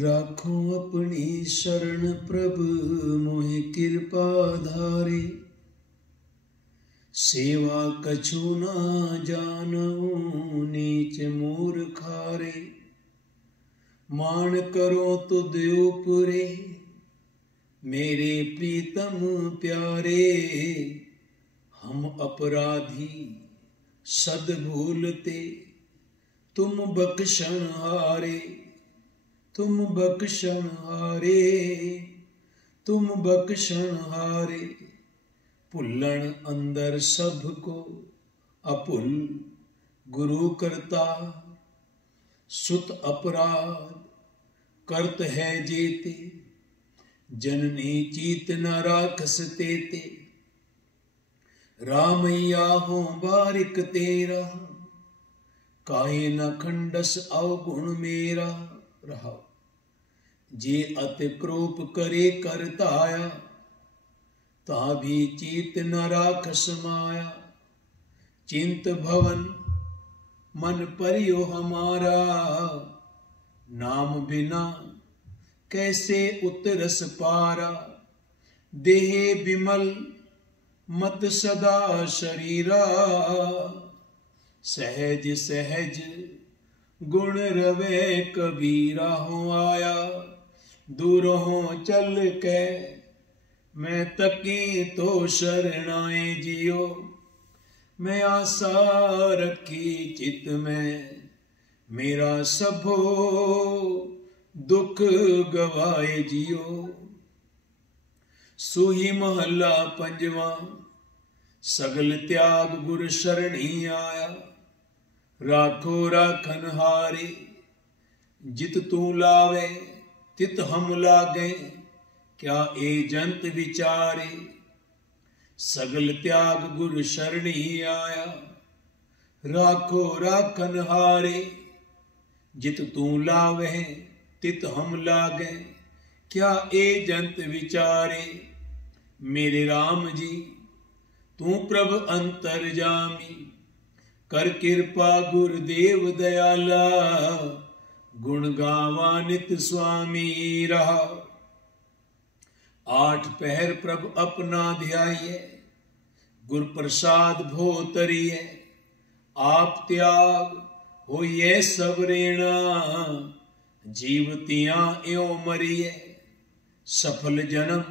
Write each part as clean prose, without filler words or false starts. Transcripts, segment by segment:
राखो अपनी शरण प्रभु मोहि कृपा धारे। सेवा कछु ना जानू नीच मूर खारे। मान करो तो देव पुरे मेरे प्रीतम प्यारे। हम अपराधी सद भूलते तुम बख्शण हारे। तुम बख्शण हारे, तुम बख्शण हारे। भुल्लण अंदर सबको अभुल गुरु करता। सुत अपराध करत है जेते जननी चीत न राखस तेते। रामैया हो बारिक तेरा काहे न खंडस अवगुण मेरा। रहा जे अति क्रोप करे करताया ता भी चीत न राखस माया। चिंत भवन मन परियो हमारा नाम बिना कैसे उतरस पारा। देह विमल मत सदा शरीरा सहज सहज गुण रवे कबीरा। हो आया दूर हो चल के मैं तकी तो शरणाए जियो। मैं आशा रखी चित में मेरा सबो दुख गवाए जियो। सूही महला पंजवा सगल त्याग गुर शरणी आया। राखो राखन हारे जित तू लावे तित हम लागे। क्या ए जंत विचारे सगल त्याग गुर शरणी आया। राखो राखन हारे जित तू लावे तित हम लागे। क्या ए जंत विचारे मेरे राम जी तू प्रभ अंतरजामी। कर कृपा गुरुदेव दयाला गुण गावा नित स्वामी रहा। आठ पहर प्रभ अपना ध्याये गुर प्रसाद भो तरिये। आप त्याग होइए सब रेणा जीवतियां एओ मरिये। सफल जन्म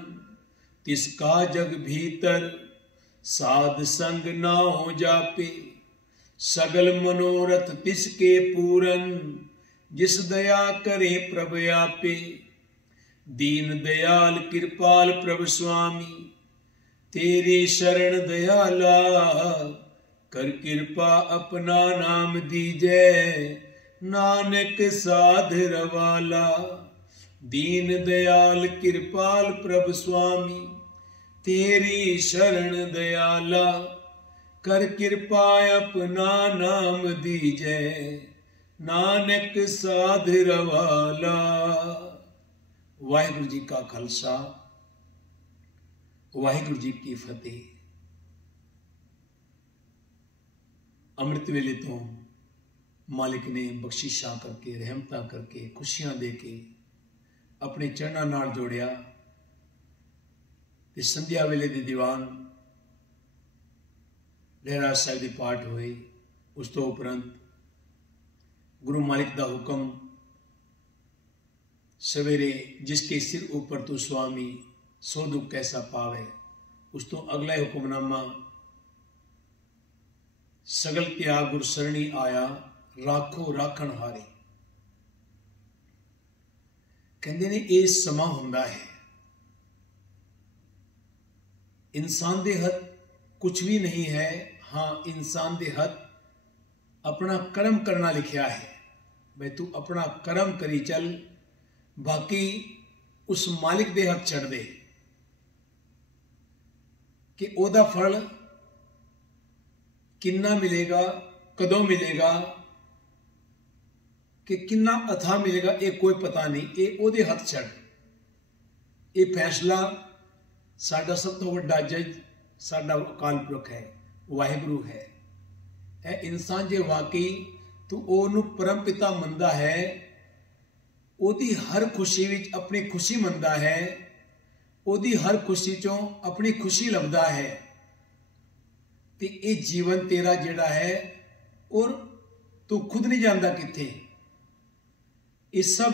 तिसका जग भीतर साध संग ना हो जापे। सगल मनोरथ तिसके पूरन जिस दया करे प्रभ आपे। दीन दयाल कृपाल प्रभ स्वामी तेरी शरण दयाला। कर कृपा अपना नाम दीजे नानक साध रवाला। दीन दयाल कृपाल प्रभ स्वामी तेरी शरण दयाला। कर कृपा अपना नाम दीजे नानक साध रवाला। वाहिगुरु जी का खालसा वाहिगुरु जी की फतेह। अमृत वेले तो मालिक ने बख्शिशा करके रहमता करके खुशियां दे के अपने चरणा नाल जोड़िया। संध्या वेले दे दीवान रहराज साहिब दे पाठ होए। उस तो उपरंत गुरु मालिक दा हुक्म सवेरे जिसके सिर ऊपर तू स्वामी सो दुख कैसा पावे। उस तो अगला हुक्मनामा सगल त्याग गुर सरणी आया। राखो राखण हारे। कहते ने ये समा हुंदा है इंसान दे हथ कुछ भी नहीं है। हाँ इंसान दे हथ अपना कर्म करना लिखा है। भाई तू अपना कर्म करी चल बाकी उस मालिक दे हथ छड़ दे कि ओदा फल किन्ना मिलेगा कदों मिलेगा कि किन्ना अथा मिलेगा ये कोई पता नहीं। ये ओदे हथ छड़। ये फैसला साडा सब तो वड्डा जज साडा अकाल पुरख है वाहिगुरु है। इंसान जे वाकई तू ओनू परम पिता मनदा है ਉਹਦੀ ਹਰ ਖੁਸ਼ੀ ਵਿੱਚ ਆਪਣੀ ਖੁਸ਼ੀ ਮੰਨਦਾ ਹੈ, ਉਹਦੀ ਹਰ ਖੁਸ਼ੀ ਚੋਂ ਆਪਣੀ ਖੁਸ਼ੀ ਲੱਭਦਾ ਹੈ। ਤੇ ਇਹ ਜੀਵਨ ਤੇਰਾ ਜਿਹੜਾ ਹੈ ਔਰ ਤੂੰ ਖੁਦ ਨਹੀਂ ਜਾਣਦਾ ਕਿੱਥੇ। ਇਹ ਸਭ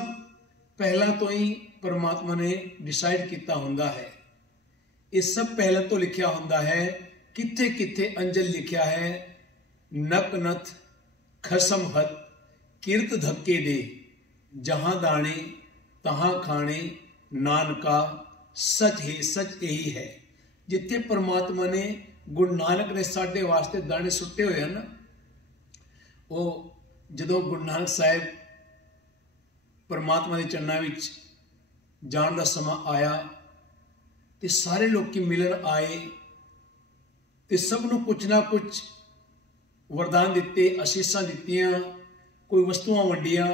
ਪਹਿਲਾਂ ਤੋਂ ਹੀ परमात्मा ने डिसाइड किया हुंदा है। ये सब पहले तो लिखा हुंदा है, किथे किथे अंजल लिखा है, नक नथ खसम हथ किरत धक्के दे, जहां दाने तहां खाने, नानका सच है सच यही है। जिथे परमात्मा ने गुरु नानक ने साडे वास्ते दाने सुट्टे हुए हैं ना, वो जदों गुरु नानक साहिब परमात्मा के चरणों विच जान का समा आया तो सारे लोग मिलन आए तो सब नूं कुछ ना कुछ वरदान दिते, आशीषां दित्तियां, कोई वस्तुआं वंडियां।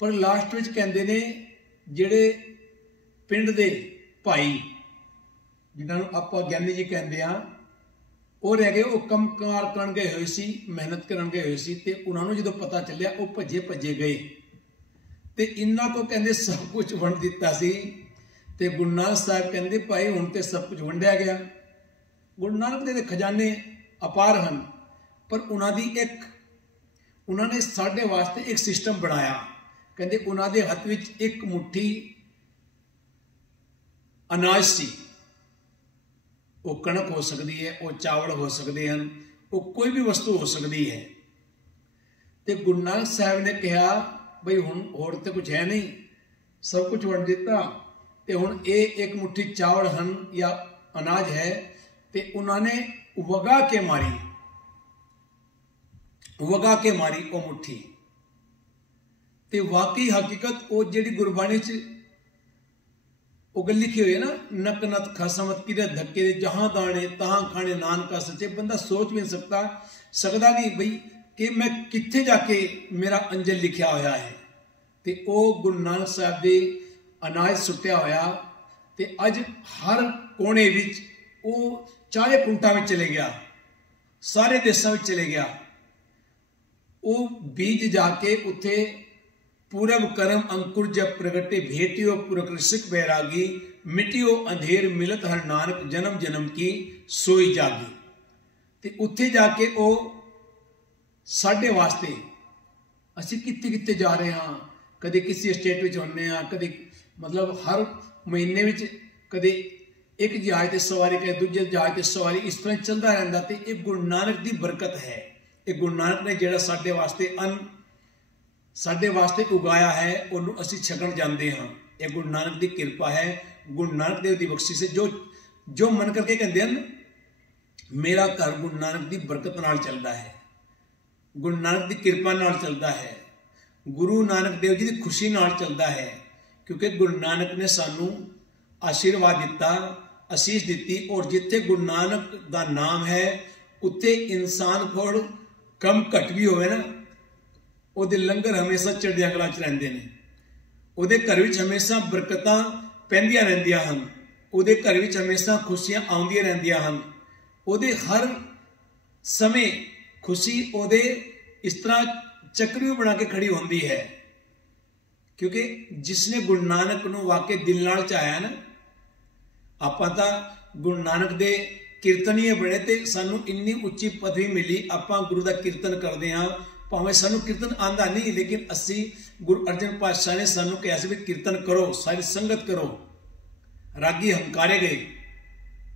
पर लास्ट विच कहंदे ने जिहड़े पिंड दे भाई जिन्हां नूं आपां ज्ञानी जी कहंदे आ, वो रह गए, वो कम कार करन गए होए सी, मेहनत करन गए होए सी ते उन्हां नूं जदों पता चलिया वो भजे भजे गए ते इन्हां को कहंदे सब कुछ वंड दिता सी। ते गुरु नानक साहब कहंदे भाई हुण ते सब कुछ वंडिया गया। गुरु नानक दे खजाने अपार हन, पर उन्होंने साडे वास्ते एक सिस्टम बनाया। कहंदे उन्हां दे हत्थ विच एक मुट्ठी अनाज सी, वो कणक हो सकती है, वो चावल हो सकते हैं, वो कोई भी वस्तु हो सकती है। ते गुरु नानक साहब ने कहा बई हुण होर ते कुछ है नहीं, सब कुछ वंड दिता ते हुण ये एक मुट्ठी चावल हन या अनाज है। ते उन्होंने वगा के मारी वो मुट्ठी। ते वाकई हकीकत वो जिहड़ी गुरबाणी च वो गल लिखी हुई है ना, नक नत खसमत किरत धक्के दे, जहां दाने तहां खाने, नानका सच्चे। बंदा सोच भी नहीं सकता नहीं बई कि मैं कित्थे जाके मेरा अंजल लिखा होया है। ते ओ गुरु नानक साहब दे अनाज सुट्टिया होया ते अज हर कोने विच ओ चारे कुंटा में चले गया, सारे देशों में चले गया। वो बीज जाके उथे पूरब करम अंकुर जब प्रगटे, भेटियो पुरकृषिक बैरागी, मिटियो अंधेर मिलत हर नानक, जन्म जन्म की सोई जागी। ते उथे जाके ओ साडे वास्ते असी कित्ते कित्ते जा रहे हाँ, कदे किसी स्टेट विच होने हाँ, कदे मतलब हर महीने विच कदे एक जहाज ते सवारी, कदे दूजे जहाज ते सवारी, इस तरह चलता रहता। तो ये गुरु नानक की बरकत है। ये गुरु नानक ने जिहड़ा साडे वास्ते अन्न साडे वास्ते उगाया है, उन्होंने असी छकण जाते हाँ। ये गुरु नानक की कृपा है, गुरु नानक देव की बख्शिश है। जो मन करके कहते हैं मेरा घर गुरु नानक की बरकत नाल चलता है, गुरु नानक की कृपा नाल चलता है, गुरु नानक देव जी की खुशी नाल चलता है। क्योंकि गुरु नानक ने सानू आशीर्वाद दिता, आशीष दी। और जिथे गुरु नानक का नाम है उत्थे इंसान कोल कम घट भी होवे ना, उहदे लंगर हमेशा चढ़दियां कलां च रहिंदे ने, उहदे घर विच हमेशा बरकतां पैंदियां रहिंदियां हन, उहदे घर विच हमेशा खुशियां आउंदियां रहिंदियां हन। उहदे हर समय खुशी उहदे इस तरह चक्री बना के खड़ी होंदी है। क्योंकि जिसने गुरु नानक नूं वाकई दिल नाल चाहया ना, आपां तां गुरु नानक दे कीर्तनीय बने ते सानू इन्नी उच्ची पदवी मिली। आपां गुरु दा कीर्तन करदे हां, भावें सानू कीर्तन आंदा नहीं, लेकिन असी गुरु अर्जन पातशाह ने सानू कहा सी भी कीर्तन करो, सारी संगत करो। रागी हंकारे गए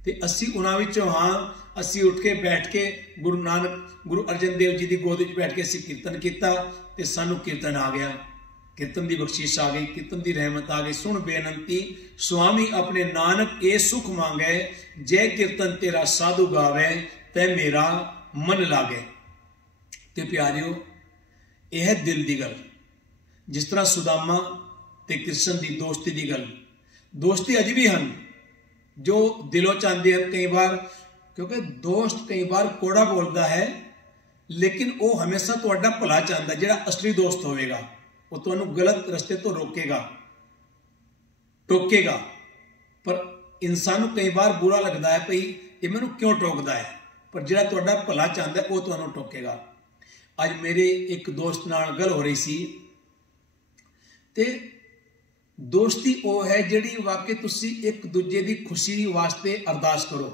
ते असी उन्हां विचों हां। असी उठ के बैठ के गुरु नानक गुरु अर्जन देव जी की गोद में बैठ के असी कीर्तन किया ते सानू कीर्तन आ गया, कीर्तन की बख्शीश आ गई, कीर्तन की रहमत आ गई। सुन बेनंती स्वामी अपने नानक ए सुख मांगे, जय कीर्तन तेरा साधु गावे, तै मेरा मन लागे। ते प्यारियो यह है दिल की गल। जिस तरह सुदामा ते कृष्ण की दोस्ती की गल, दोस्ती अज भी हैं जो दिलों चाहते हैं कई बार, क्योंकि दोस्त कई बार कोड़ा बोलता है, लेकिन वो हमेशा तुहाडा भला चाहता। जिहड़ा असली दोस्त होवेगा वो तुहानू गलत रस्ते तो रोकेगा, टोकेगा। पर इंसान को कई बार बुरा लगता है भाई ये मैनू क्यों टोकता है, पर जिहड़ा तुहाडा भला चाहता है वो तुहानू टोकेगा। अज मेरे एक दोस्त नाल गल हो रही सी ਤੇ ਦੋਸਤੀ ਉਹ ਹੈ ਜਿਹੜੀ ਵਾਕਈ ਤੁਸੀਂ ਇੱਕ ਦੂਜੇ ਦੀ ਖੁਸ਼ੀ ਵਾਸਤੇ ਅਰਦਾਸ ਕਰੋ।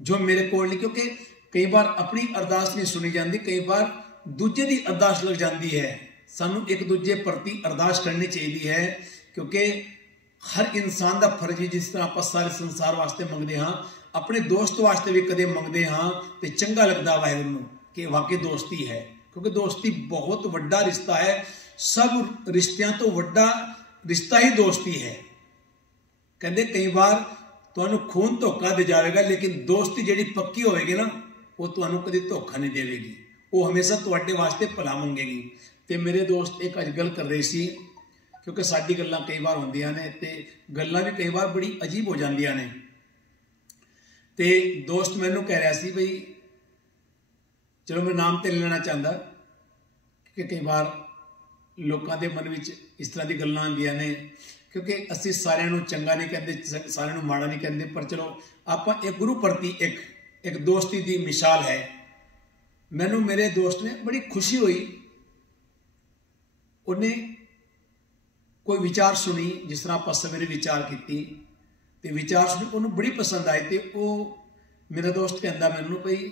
ਜੋ ਮੇਰੇ ਕੋਲ ਨਹੀਂ, ਕਿਉਂਕਿ ਕਈ ਵਾਰ ਆਪਣੀ ਅਰਦਾਸ ਨਹੀਂ ਸੁਣੀ ਜਾਂਦੀ, ਕਈ ਵਾਰ ਦੂਜੇ ਦੀ ਅਰਦਾਸ ਲੱਗ ਜਾਂਦੀ ਹੈ। ਸਾਨੂੰ ਇੱਕ ਦੂਜੇ ਪ੍ਰਤੀ ਅਰਦਾਸ ਕਰਨੀ ਚਾਹੀਦੀ ਹੈ, ਕਿਉਂਕਿ ਹਰ ਇਨਸਾਨ ਦਾ ਫਰਜ਼ ਹੈ, ਜਿਸ ਤਰ੍ਹਾਂ ਆਪਾਂ ਸਾਰੇ ਸੰਸਾਰ ਵਾਸਤੇ ਮੰਗਦੇ ਹਾਂ, ਆਪਣੇ ਦੋਸਤ ਵਾਸਤੇ ਵੀ ਕਦੇ ਮੰਗਦੇ ਹਾਂ ਤੇ ਚੰਗਾ ਲੱਗਦਾ ਵਾਹਿਗੁਰੂ ਨੂੰ ਕਿ ਵਾਕਈ ਦੋਸਤੀ ਹੈ। ਕਿਉਂਕਿ ਦੋਸਤੀ ਬਹੁਤ ਵੱਡਾ ਰਿਸ਼ਤਾ ਹੈ, ਸਭ ਰਿਸ਼ਤਿਆਂ ਤੋਂ ਵੱਡਾ ਰਿਸ਼ਤਾ ਹੀ ਦੋਸਤੀ ਹੈ। ਕਹਿੰਦੇ ਕਈ ਵਾਰ ਤੁਹਾਨੂੰ ਖੂਨ ਧੋਖਾ ਦੇ ਜਾਵੇਗਾ, ਲੇਕਿਨ ਦੋਸਤੀ ਜਿਹੜੀ ਪੱਕੀ ਹੋਵੇਗੀ ਨਾ, ਉਹ ਤੁਹਾਨੂੰ ਕਦੇ ਧੋਖਾ ਨਹੀਂ ਦੇਵੇਗੀ, ਉਹ ਹਮੇਸ਼ਾ ਤੁਹਾਡੇ ਵਾਸਤੇ ਭਲਾ ਮੰਗੇਗੀ। ਤੇ ਮੇਰੇ ਦੋਸਤ ਇੱਕ ਅੱਜ ਗੱਲ ਕਰ ਰਹੇ ਸੀ, ਕਿਉਂਕਿ ਸਾਡੀ ਗੱਲਾਂ ਕਈ ਵਾਰ ਹੁੰਦੀਆਂ ਨੇ ਤੇ ਗੱਲਾਂ ਵੀ ਕਈ ਵਾਰ ਬੜੀ ਅਜੀਬ ਹੋ ਜਾਂਦੀਆਂ ਨੇ। ਤੇ ਦੋਸਤ ਮੈਨੂੰ ਕਹਿ ਰਿਹਾ ਸੀ ਬਈ, ਚਲੋ ਮੈਂ ਨਾਮ ਤੇ ਲੈਣਾ ਚਾਹੁੰਦਾ ਕਿ ਕਈ ਵਾਰ ਲੋਕਾਂ ਦੇ ਮਨ ਵਿੱਚ ਇਸ ਤਰ੍ਹਾਂ ਦੀ ਗੱਲਾਂ ਆਉਂਦੀਆਂ ਨੇ, ਕਿਉਂਕਿ ਅਸੀਂ ਸਾਰਿਆਂ ਨੂੰ ਚੰਗਾ ਨਹੀਂ ਕਹਿੰਦੇ, ਸਾਰਿਆਂ ਨੂੰ ਮਾੜਾ ਨਹੀਂ ਕਹਿੰਦੇ, ਪਰ ਚਲੋ ਆਪਾਂ ਇੱਕ ਗੁਰੂ ਪ੍ਰਤੀ ਇੱਕ ਦੋਸਤੀ ਦੀ ਮਿਸਾਲ ਹੈ। ਮੈਨੂੰ ਮੇਰੇ ਦੋਸਤ ਨੇ ਬੜੀ ਖੁਸ਼ੀ ਹੋਈ, ਉਹਨੇ ਕੋਈ ਵਿਚਾਰ ਸੁਣੀ, ਜਿਸ ਤਰ੍ਹਾਂ ਆਪਾਂ ਸਵੇਰੇ ਵਿਚਾਰ ਕੀਤੀ ਤੇ ਵਿਚਾਰ ਸੁਣੀ, ਉਹਨੂੰ ਬੜੀ ਪਸੰਦ ਆਈ। ਤੇ ਉਹ ਮੇਰਾ ਦੋਸਤ ਕਹਿੰਦਾ ਮੈਨੂੰ ਭਈ,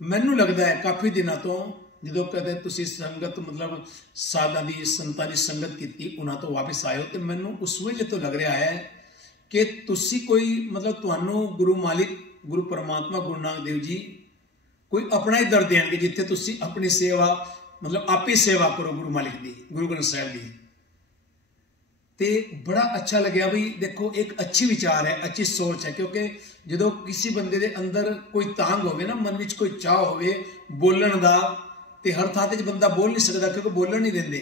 ਮੈਨੂੰ ਲੱਗਦਾ ਹੈ ਕਾਫੀ ਦਿਨਾਂ ਤੋਂ ਜਦੋਂ ਕਦੇ ਤੁਸੀਂ ਸੰਗਤ ਮਤਲਬ ਸਾਧਾਂ ਦੀ ਸੰਤਾਂ ਦੀ ਸੰਗਤ ਕੀਤੀ, ਉਹਨਾਂ ਤੋਂ ਵਾਪਸ ਆਏ ਹੋ, ਤੇ ਮੈਨੂੰ ਉਸ ਵੇਲੇ ਤੋਂ ਲੱਗ ਰਿਹਾ ਹੈ ਕਿ ਤੁਸੀਂ ਕੋਈ ਮਤਲਬ ਤੁਹਾਨੂੰ ਗੁਰੂ ਮਾਲਿਕ, ਗੁਰੂ ਪਰਮਾਤਮਾ, ਗੁਰੂ ਨਾਨਕ ਦੇਵ ਜੀ ਕੋਈ ਆਪਣਾ ਹੀ ਦਰ ਦੇਣਗੇ, ਜਿੱਥੇ ਤੁਸੀਂ ਆਪਣੀ ਸੇਵਾ ਮਤਲਬ ਆਪੇ ਸੇਵਾ ਕਰੋ ਗੁਰੂ ਮਾਲਿਕ ਦੀ, ਗੁਰੂ ਗ੍ਰੰਥ ਸਾਹਿਬ ਦੀ। ਤੇ ਬੜਾ ਅੱਛਾ ਲੱਗਿਆ ਵੀ ਦੇਖੋ ਇੱਕ ਅੱਛੀ ਵਿਚਾਰ ਹੈ, ਅੱਛੀ ਸੋਚ ਹੈ, ਕਿਉਂਕਿ ਜਦੋਂ ਕਿਸੇ ਬੰਦੇ ਦੇ ਅੰਦਰ ਕੋਈ ਤਾਂਗ ਹੋਵੇ ਨਾ, ਮਨ ਵਿੱਚ ਕੋਈ ਚਾਹ ਹੋਵੇ ਬੋਲਣ ਦਾ, ਤੇ ਹਰ ਥਾਂ ਤੇ ਬੰਦਾ ਬੋਲ ਨਹੀਂ ਸਕਦਾ ਕਿਉਂਕਿ ਬੋਲਣ ਨਹੀਂ ਦਿੰਦੇ।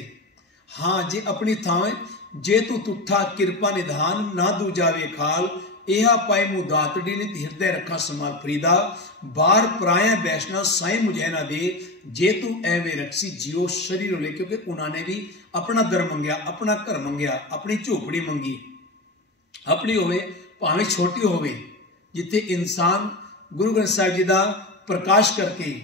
ਹਾਂ, ਜੇ ਆਪਣੀ ਥਾਂ ਜੇ ਤੂੰ ਤੁੱਠਾ ਕਿਰਪਾ ਨਿਧਾਨ ਨਾ ਦੂਜਾ ਵੇਖਾਲ, ਇਹ ਪਾਏ ਮੂੰ ਦਾਤੜੀ ਨਿਤ ਹਿਰਦੇ ਰੱਖਾ ਸਮਾਲ ਫਰੀਦਾ, ਬਾਰ ਪਰਾਇਆ ਬੈਸ਼ਨਾ ਸਾਈ ਮੁਝੇ ਨਾ ਦੇ, ਜੇ ਤੂੰ ਐਵੇਂ ਰਖਸੀ ਜਿਉ ਸ਼ਰੀਰ ਲੈ। ਕਿਉਂਕਿ ਉਹਨਾਂ ਨੇ ਵੀ ਆਪਣਾ ਦਰ ਮੰਗਿਆ, ਆਪਣਾ ਘਰ ਮੰਗਿਆ, ਆਪਣੀ ਝੋਪੜੀ ਮੰਗੀ, ਆਪਣੀ ਹੋਵੇ ਭਾਵੇਂ ਛੋਟੀ ਹੋਵੇ, ਜਿੱਥੇ ਇਨਸਾਨ ਗੁਰੂ ਗ੍ਰੰਥ ਸਾਹਿਬ ਜੀ ਦਾ ਪ੍ਰਕਾਸ਼ ਕਰਕੇ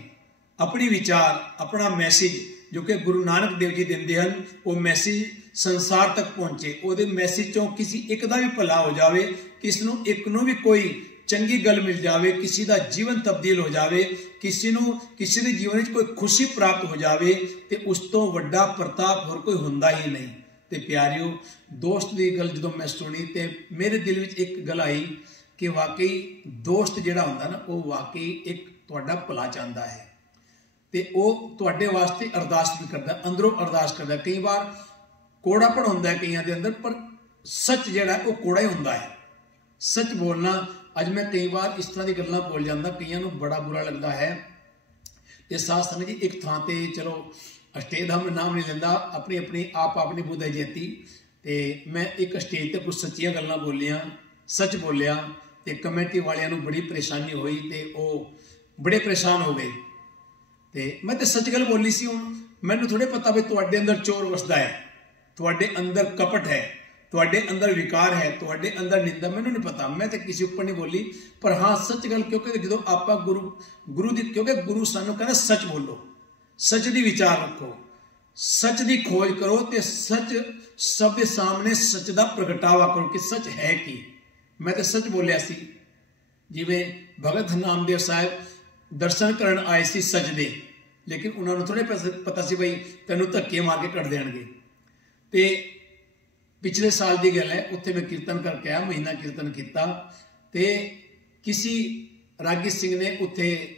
ਆਪਣੀ ਵਿਚਾਰ, ਆਪਣਾ ਮੈਸੇਜ ਜੋ ਕਿ ਗੁਰੂ ਨਾਨਕ ਦੇਵ ਜੀ ਦਿੰਦੇ ਹਨ, ਉਹ ਮੈਸੇਜ ਸੰਸਾਰ ਤੱਕ ਪਹੁੰਚੇ। ਉਹਦੇ ਮੈਸੇਜ ਚੋਂ ਕਿਸੇ ਇੱਕ ਦਾ ਵੀ ਭਲਾ ਹੋ ਜਾਵੇ, ਕਿਸ ਨੂੰ ਇੱਕ ਨੂੰ ਵੀ ਕੋਈ ਚੰਗੀ ਗੱਲ ਮਿਲ ਜਾਵੇ, ਕਿਸੇ ਦਾ ਜੀਵਨ ਤਬਦੀਲ ਹੋ ਜਾਵੇ, ਕਿਸੇ ਦੇ ਜੀਵਨ ਵਿੱਚ ਕੋਈ ਖੁਸ਼ੀ ਪ੍ਰਾਪਤ ਹੋ ਜਾਵੇ, ਤੇ ਉਸ ਤੋਂ ਵੱਡਾ ਪ੍ਰਤਾਪ ਹੋਰ ਕੋਈ ਹੁੰਦਾ ਹੀ ਨਹੀਂ। ਤੇ ਪਿਆਰਿਓ, ਦੋਸਤ ਦੀ ਗੱਲ ਜਦੋਂ ਮੈਂ ਸੁਣੀ ਤੇ ਮੇਰੇ ਦਿਲ ਵਿੱਚ ਇੱਕ ਗੱਲ ਆਈ ਕਿ ਵਾਕਈ ਦੋਸਤ ਜਿਹੜਾ ਹੁੰਦਾ ਨਾ, ਉਹ ਵਾਕਈ ਇੱਕ ਤੁਹਾਡਾ ਭਲਾ ਚਾਹੁੰਦਾ ਹੈ, ਤੇ ਉਹ ਤੁਹਾਡੇ ਵਾਸਤੇ ਅਰਦਾਸ ਵੀ ਕਰਦਾ, ਅੰਦਰੋਂ ਅਰਦਾਸ ਕਰਦਾ। ਕਈ ਵਾਰ ਕੋੜਾਪਣ ਹੁੰਦਾ ਹੈ ਕਈਆਂ ਦੇ ਅੰਦਰ, ਪਰ ਸੱਚ ਜਿਹੜਾ ਉਹ ਕੋੜਾ ਹੀ ਹੁੰਦਾ ਹੈ। ਸੱਚ ਬੋਲਣਾ, ਅੱਜ ਮੈਂ ਕਈ ਵਾਰ ਇਸ ਤਰ੍ਹਾਂ ਦੀ ਗੱਲਾਂ ਬੋਲ ਜਾਂਦਾ, ਕਈਆਂ ਨੂੰ ਬੜਾ ਬੁਰਾ ਲੱਗਦਾ ਹੈ। ਤੇ ਸਾਧ ਸੰਗਤ ਜੀ, ਇੱਕ ਥਾਂ ਤੇ ਚਲੋ ਸਟੇਜ ਦਾ ਮੈਂ ਨਾਮ ਨਹੀਂ ਲੈਂਦਾ, ਆਪਣੀ ਆਪਣੀ ਬੁੱਧ ਹੈ ਜੇਤੀ, ਤੇ ਮੈਂ ਇੱਕ ਸਟੇਜ ਤੇ ਕੁਝ ਸੱਚੀਆਂ ਗੱਲਾਂ ਬੋਲੀਆਂ, ਸੱਚ ਬੋਲਿਆ, ਤੇ ਕਮੇਟੀ ਵਾਲਿਆਂ ਨੂੰ ਬੜੀ ਪਰੇਸ਼ਾਨੀ ਹੋਈ ਤੇ ਉਹ ਬੜੇ ਪਰੇਸ਼ਾਨ ਹੋ ਗਏ। ਤੇ ਮੈਂ ਤੇ ਸੱਚ ਗੱਲ ਬੋਲੀ ਸੀ। ਹੁਣ ਮੈਨੂੰ ਥੋੜੇ ਪਤਾ ਵੀ ਤੁਹਾਡੇ ਅੰਦਰ ਚੋਰ ਵਸਦਾ ਹੈ, ਤੁਹਾਡੇ ਅੰਦਰ ਕਪਟ ਹੈ, ਤੁਹਾਡੇ ਅੰਦਰ ਵਿਕਾਰ ਹੈ, ਤੁਹਾਡੇ ਅੰਦਰ ਨਿੰਦਾ, ਮੈਨੂੰ ਨਹੀਂ ਪਤਾ, ਮੈਂ ਤੇ ਕਿਸੇ ਉੱਪਰ ਨਹੀਂ ਬੋਲੀ। ਪਰ ਹਾਂ, ਸੱਚ ਗੱਲ, ਕਿਉਂਕਿ ਜਦੋਂ ਆਪਾਂ ਗੁਰੂ ਦੀ, ਕਿਉਂਕਿ ਗੁਰੂ ਸਾਨੂੰ ਕਹਿੰਦਾ ਸੱਚ ਬੋਲੋ, ਸੱਚ ਦੀ ਵਿਚਾਰ ਰੱਖੋ, ਸੱਚ ਦੀ ਖੋਜ ਕਰੋ, ਤੇ ਸੱਚ ਸਭ ਦੇ ਸਾਹਮਣੇ ਸੱਚ ਦਾ ਪ੍ਰਗਟਾਵਾ ਕਰੋ ਕਿ ਸੱਚ ਹੈ ਕੀ। ਮੈਂ ਤੇ ਸੱਚ ਬੋਲਿਆ ਸੀ। ਜਿਵੇਂ ਭਗਤ ਨਾਮਦੇਵ ਸਾਹਿਬ ਦਰਸ਼ਨ ਕਰਨ ਆਏ ਸੀ ਸੱਚ ਦੇ, ਲੇਕਿਨ ਉਹਨਾਂ ਨੂੰ ਥੋੜੇ ਪਤਾ ਸੀ ਬਈ ਤੈਨੂੰ ਧੱਕੇ ਮਾਰ ਕੇ ਕੱਢ ਦੇਣਗੇ। ਤੇ ਪਿਛਲੇ ਸਾਲ ਦੀ ਗੱਲ ਹੈ, ਉੱਥੇ ਮੈਂ ਕੀਰਤਨ ਕਰਕੇ ਆਇਆ, ਮਹੀਨਾ ਕੀਰਤਨ ਕੀਤਾ, ਤੇ ਕਿਸੇ ਰਾਗੀ ਸਿੰਘ ਨੇ ਉੱਥੇ,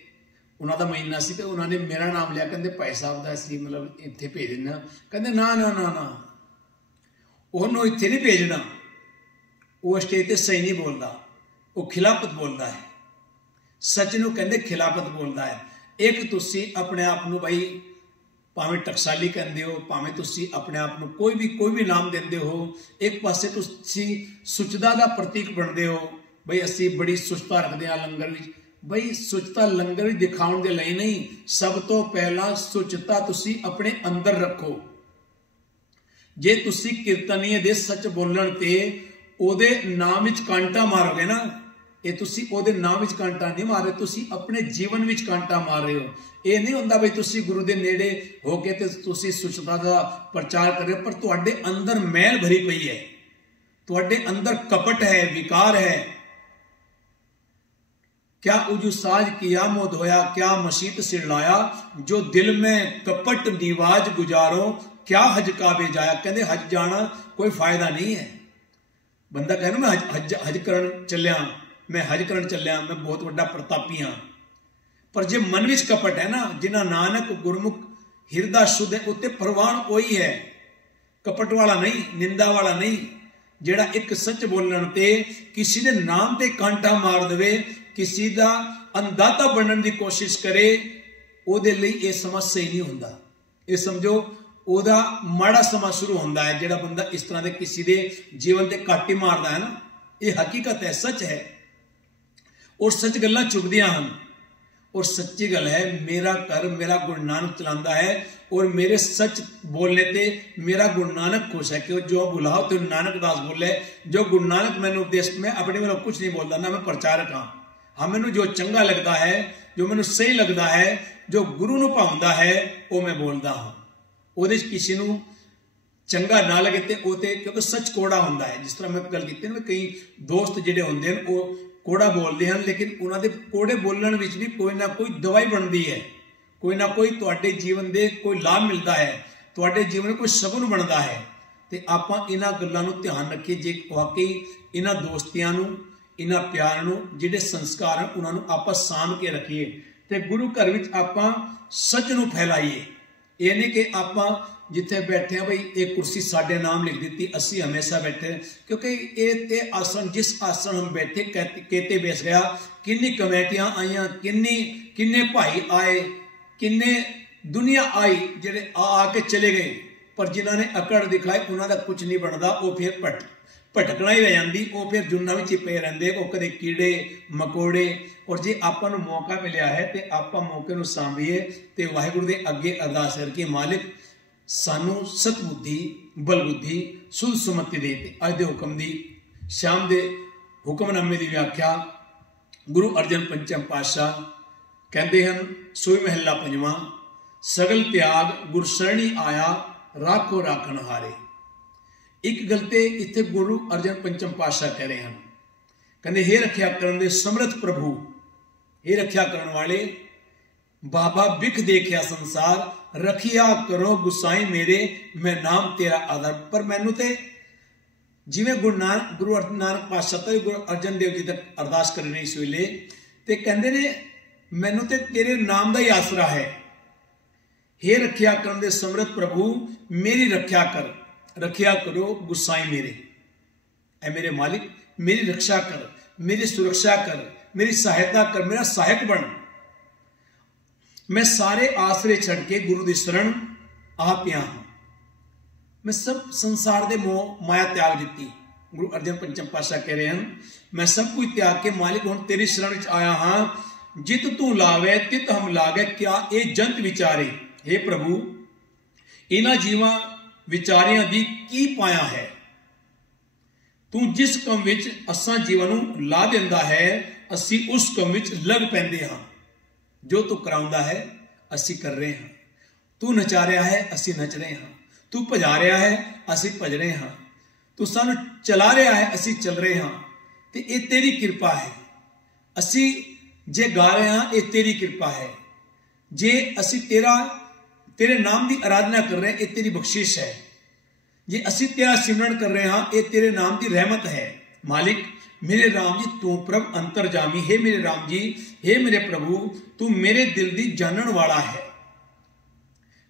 ਉਹਨਾਂ ਦਾ ਮਹੀਨਾ ਸੀ, ਤੇ ਉਹਨਾਂ ਨੇ ਮੇਰਾ ਨਾਮ ਲਿਆ, ਕਹਿੰਦੇ ਭਾਈ ਸਾਹਿਬ ਦਾ ਅਸੀਂ ਮਤਲਬ ਇੱਥੇ ਭੇਜ ਦਿੰਦਾ। ਕਹਿੰਦੇ ਨਾ ਨਾ ਨਾ ਨਾ, ਉਹਨੂੰ ਇੱਥੇ ਨਹੀਂ ਭੇਜਣਾ, ਉਹ ਸਟੇਜ ਤੇ ਸਹੀ ਨਹੀਂ ਬੋਲਦਾ, ਉਹ ਖਿਲਾਫਤ ਬੋਲਦਾ ਹੈ। ਸੱਚ ਨੂੰ ਕਹਿੰਦੇ ਖਿਲਾਫਤ ਬੋਲਦਾ ਹੈ। ਇੱਕ ਤੁਸੀਂ ਆਪਣੇ ਆਪ ਨੂੰ ਭਾਈ ਭਾਵੇਂ ਟਕਸਾਲੀ ਕਹਿੰਦੇ ਹੋ, ਭਾਵੇਂ ਤੁਸੀਂ ਆਪਣੇ ਆਪ ਨੂੰ ਕੋਈ ਵੀ ਨਾਮ ਦਿੰਦੇ ਹੋ, ਇੱਕ ਪਾਸੇ ਤੁਸੀਂ ਸੁਚਤਾ ਦਾ ਪ੍ਰਤੀਕ ਬਣਦੇ ਹੋ, ਬਈ ਅਸੀਂ ਬੜੀ ਸੁਚਤਾ ਰੱਖਦੇ ਹਾਂ ਲੰਗਰ ਵਿੱਚ। ਬਈ ਸੁਚਤਾ ਲੰਗਰ ਵਿੱਚ ਦਿਖਾਉਣ ਦੇ ਲਈ ਨਹੀਂ, ਸਭ ਤੋਂ ਪਹਿਲਾਂ ਸੁਚਤਾ ਤੁਸੀਂ ਆਪਣੇ ਅੰਦਰ ਰੱਖੋ। ਜੇ ਤੁਸੀਂ ਕੀਰਤਨੀਏ ਦੇ ਸੱਚ ਬੋਲਣ ਤੇ ਉਹਦੇ ਨਾਮ ਵਿੱਚ ਕਾਂਟਾ ਮਾਰੋਗੇ ਨਾ, ये तुसी ओदे नाम विच कांटा नहीं मार रहे, तुसी अपने जीवन विच कांटा मार रहे हो। ये नहीं हुंदा बई तुसी गुरु दे नेड़े होके ते तुसी सुचता दा प्रचार कर रहे हो, पर तुहाडे अंदर मैल भरी पई है, तुहाडे अंदर कपट है, विकार है। क्या उजू साज किया मोह धोया, क्या मशीत सिर लाया, जो दिल में कपट निवाज गुजारो, क्या हज काबे जाया। कहते हज जाना कोई फायदा नहीं है। बंदा कहना मैं हज करन चलिया, मैं हज करन चलिया, मैं बहुत बड़ा प्रतापी हाँ, पर जे मन विच कपट है ना, जिन्ना नानक गुरमुख हिरदा शुद्ध है, उत्ते प्रवान वही है, कपट वाला नहीं, निंदा वाला नहीं, जेड़ा एक सच बोलण ते किसी दे नाम ते कांटा मार देवे, किसी दा अंधाता बनने की कोशिश करे, ओदे लई ये समा सही नहीं हुंदा। ये समझो ओदा माड़ा समा शुरू होंदा है, जेड़ा बंदा इस तरह दे किसी दे जीवन ते काटे मारदा है ना। ये हकीकत है, सच है, और सच गल्लां चुभदियां हन। और सच्ची गल है, मेरा घर मेरा गुरु नानक चलांदा है, और मेरे सच बोलने ते मेरा गुरु नानक खुश है कि जो बुलाओ तो नानक दास बोले, जो गुरु नानक मैंने उपदेश में अपने वालों कुछ नहीं बोलता ना, मैं प्रचारक हाँ मैनू जो चंगा लगता है, जो मैनू सही लगता है, जो गुरु नू भावंदा है, वो मैं बोलता हाँ। ਉਹਦੇ ਚ ਕਿਸੇ ਨੂੰ ਚੰਗਾ ਨਾ ਲੱਗੇ ਤੇ ਉਹ ਤੇ ਕਿਉਂਕਿ ਸੱਚ ਕੋੜਾ ਹੁੰਦਾ ਹੈ। ਜਿਸ ਤਰ੍ਹਾਂ ਮੈਂ ਗੱਲ ਕੀਤੀ ਨਾ, ਕਈ ਦੋਸਤ ਜਿਹੜੇ ਹੁੰਦੇ ਹਨ ਉਹ ਕੋੜਾ ਬੋਲਦੇ ਹਨ, ਲੇਕਿਨ ਉਹਨਾਂ ਦੇ ਕੋੜੇ ਬੋਲਣ ਵਿੱਚ ਵੀ ਕੋਈ ਨਾ ਕੋਈ ਦਵਾਈ ਬਣਦੀ ਹੈ, ਕੋਈ ਨਾ ਕੋਈ ਤੁਹਾਡੇ ਜੀਵਨ ਦੇ ਕੋਈ ਲਾਭ ਮਿਲਦਾ ਹੈ, ਤੁਹਾਡੇ ਜੀਵਨ ਵਿੱਚ ਕੋਈ ਸ਼ਗੁਨ ਬਣਦਾ ਹੈ। ਤੇ ਆਪਾਂ ਇਹਨਾਂ ਗੱਲਾਂ ਨੂੰ ਧਿਆਨ ਰੱਖੀਏ, ਜੇ ਵਾਕਈ ਇਹਨਾਂ ਦੋਸਤੀਆਂ ਨੂੰ, ਇਹਨਾਂ ਪਿਆਰ ਨੂੰ, ਜਿਹੜੇ ਸੰਸਕਾਰ ਹਨ ਉਹਨਾਂ ਨੂੰ ਆਪਾਂ ਸਾਂਭ ਕੇ ਰੱਖੀਏ ਤੇ ਗੁਰੂ ਘਰ ਵਿੱਚ ਆਪਾਂ ਸੱਚ ਨੂੰ ਫੈਲਾਈਏ। ये नहीं कि आप जिथे बैठे हैं भाई एक कुर्सी साढ़े नाम लिख दी, असी हमेशा बैठे, क्योंकि ये आसन जिस आसन हम बैठे कहते बेस गया, किन्नी कमेटियां आईयां, किन्ने भाई आए, किन्ने दुनिया आई जेडे आके चले गए, पर जिन्होंने अकड़ दिखाई उन्होंने कुछ नहीं बनता, वो फिर भटकना ही रह जाती, वो फिर जुन्ना भी चिपे रहते, वो कदे कीड़े मकोड़े। और जे आपां नूं मौका मिलिया है तो आपां मौके नूं सांभीए ते वाहिगुरू दे अगे अरदास करके मालिक सानू सतबुद्धि बलबुद्धि सुध सुमति दे। अज दे हुक्म दी शाम दे हुक्मनामे की व्याख्या गुरु अर्जन पंचम पातशाह कहते हैं, सोई महला पंजवां, सगल त्याग गुर सरणी आया, राखो राखण हारे। एक गलते इत्थे गुरु अर्जन पंचम पातशाह कह रहे हैं, कहते हे रख्या करन दे समर्थ प्रभु, हे रख्या करन वाले बाबा बिख देखिया संसार, रखिया करो गुसाई मेरे, मैं नाम तेरा आधार। पर मैनू ते जिवें गुरु अर्जन नानक पातशाह तो गुरु अर्जन देव जी तक अरदास करनी इस वेले, ते कहंदे ने मैनू ते तेरे नाम दा ही आसरा है। हे रख्या करन दे समर्थ प्रभु, मेरी रख्या कर, रखिया करो गुसाई मेरे, ऐ मेरे मालिक मेरी रक्षा कर, मेरी सुरक्षा कर, मेरी सहायता कर, मेरा सहायक बन। मैं सारे आसरे छड़ के गुरु दी शरण आ पिया हूं, मैं सब संसार दे मोह माया त्याग दी। गुरु अर्जन पंचम पातशाह कह रहे हैं, मैं सब कुछ त्याग के मालिक हुण तेरी शरण च आया हां, जित तू लावे तित हम लागे, क्या ये जंत विचारे। हे प्रभु इन्हां जीवां विचारियां दी की पाया है, तू जिस कम विच असां जीवन नूं ला दिंदा है, असी उस कम विच लग पैंदे हां। जो तू कराउंदा है असी कर रहे हां, तू नचा रहा है असी नच रहे हां, तू भजा रहा है असी भज रहे हां, तू सानू चला रहा है असी चल रहे हां, ते ये तेरी कृपा है। असी जे गा रहे हां ये तेरी कृपा है, जे असी तेरे नाम की आराधना कर रहे हैं ये तेरी बख्शिश है, जे असी तेरा सिमरन कर रहे हैं ये तेरे नाम की रहमत है। मालिक मेरे राम जी तू प्रभ अंतरजामी, हे मेरे राम जी, हे मेरे प्रभु तू मेरे दिल दी जानन वाला है।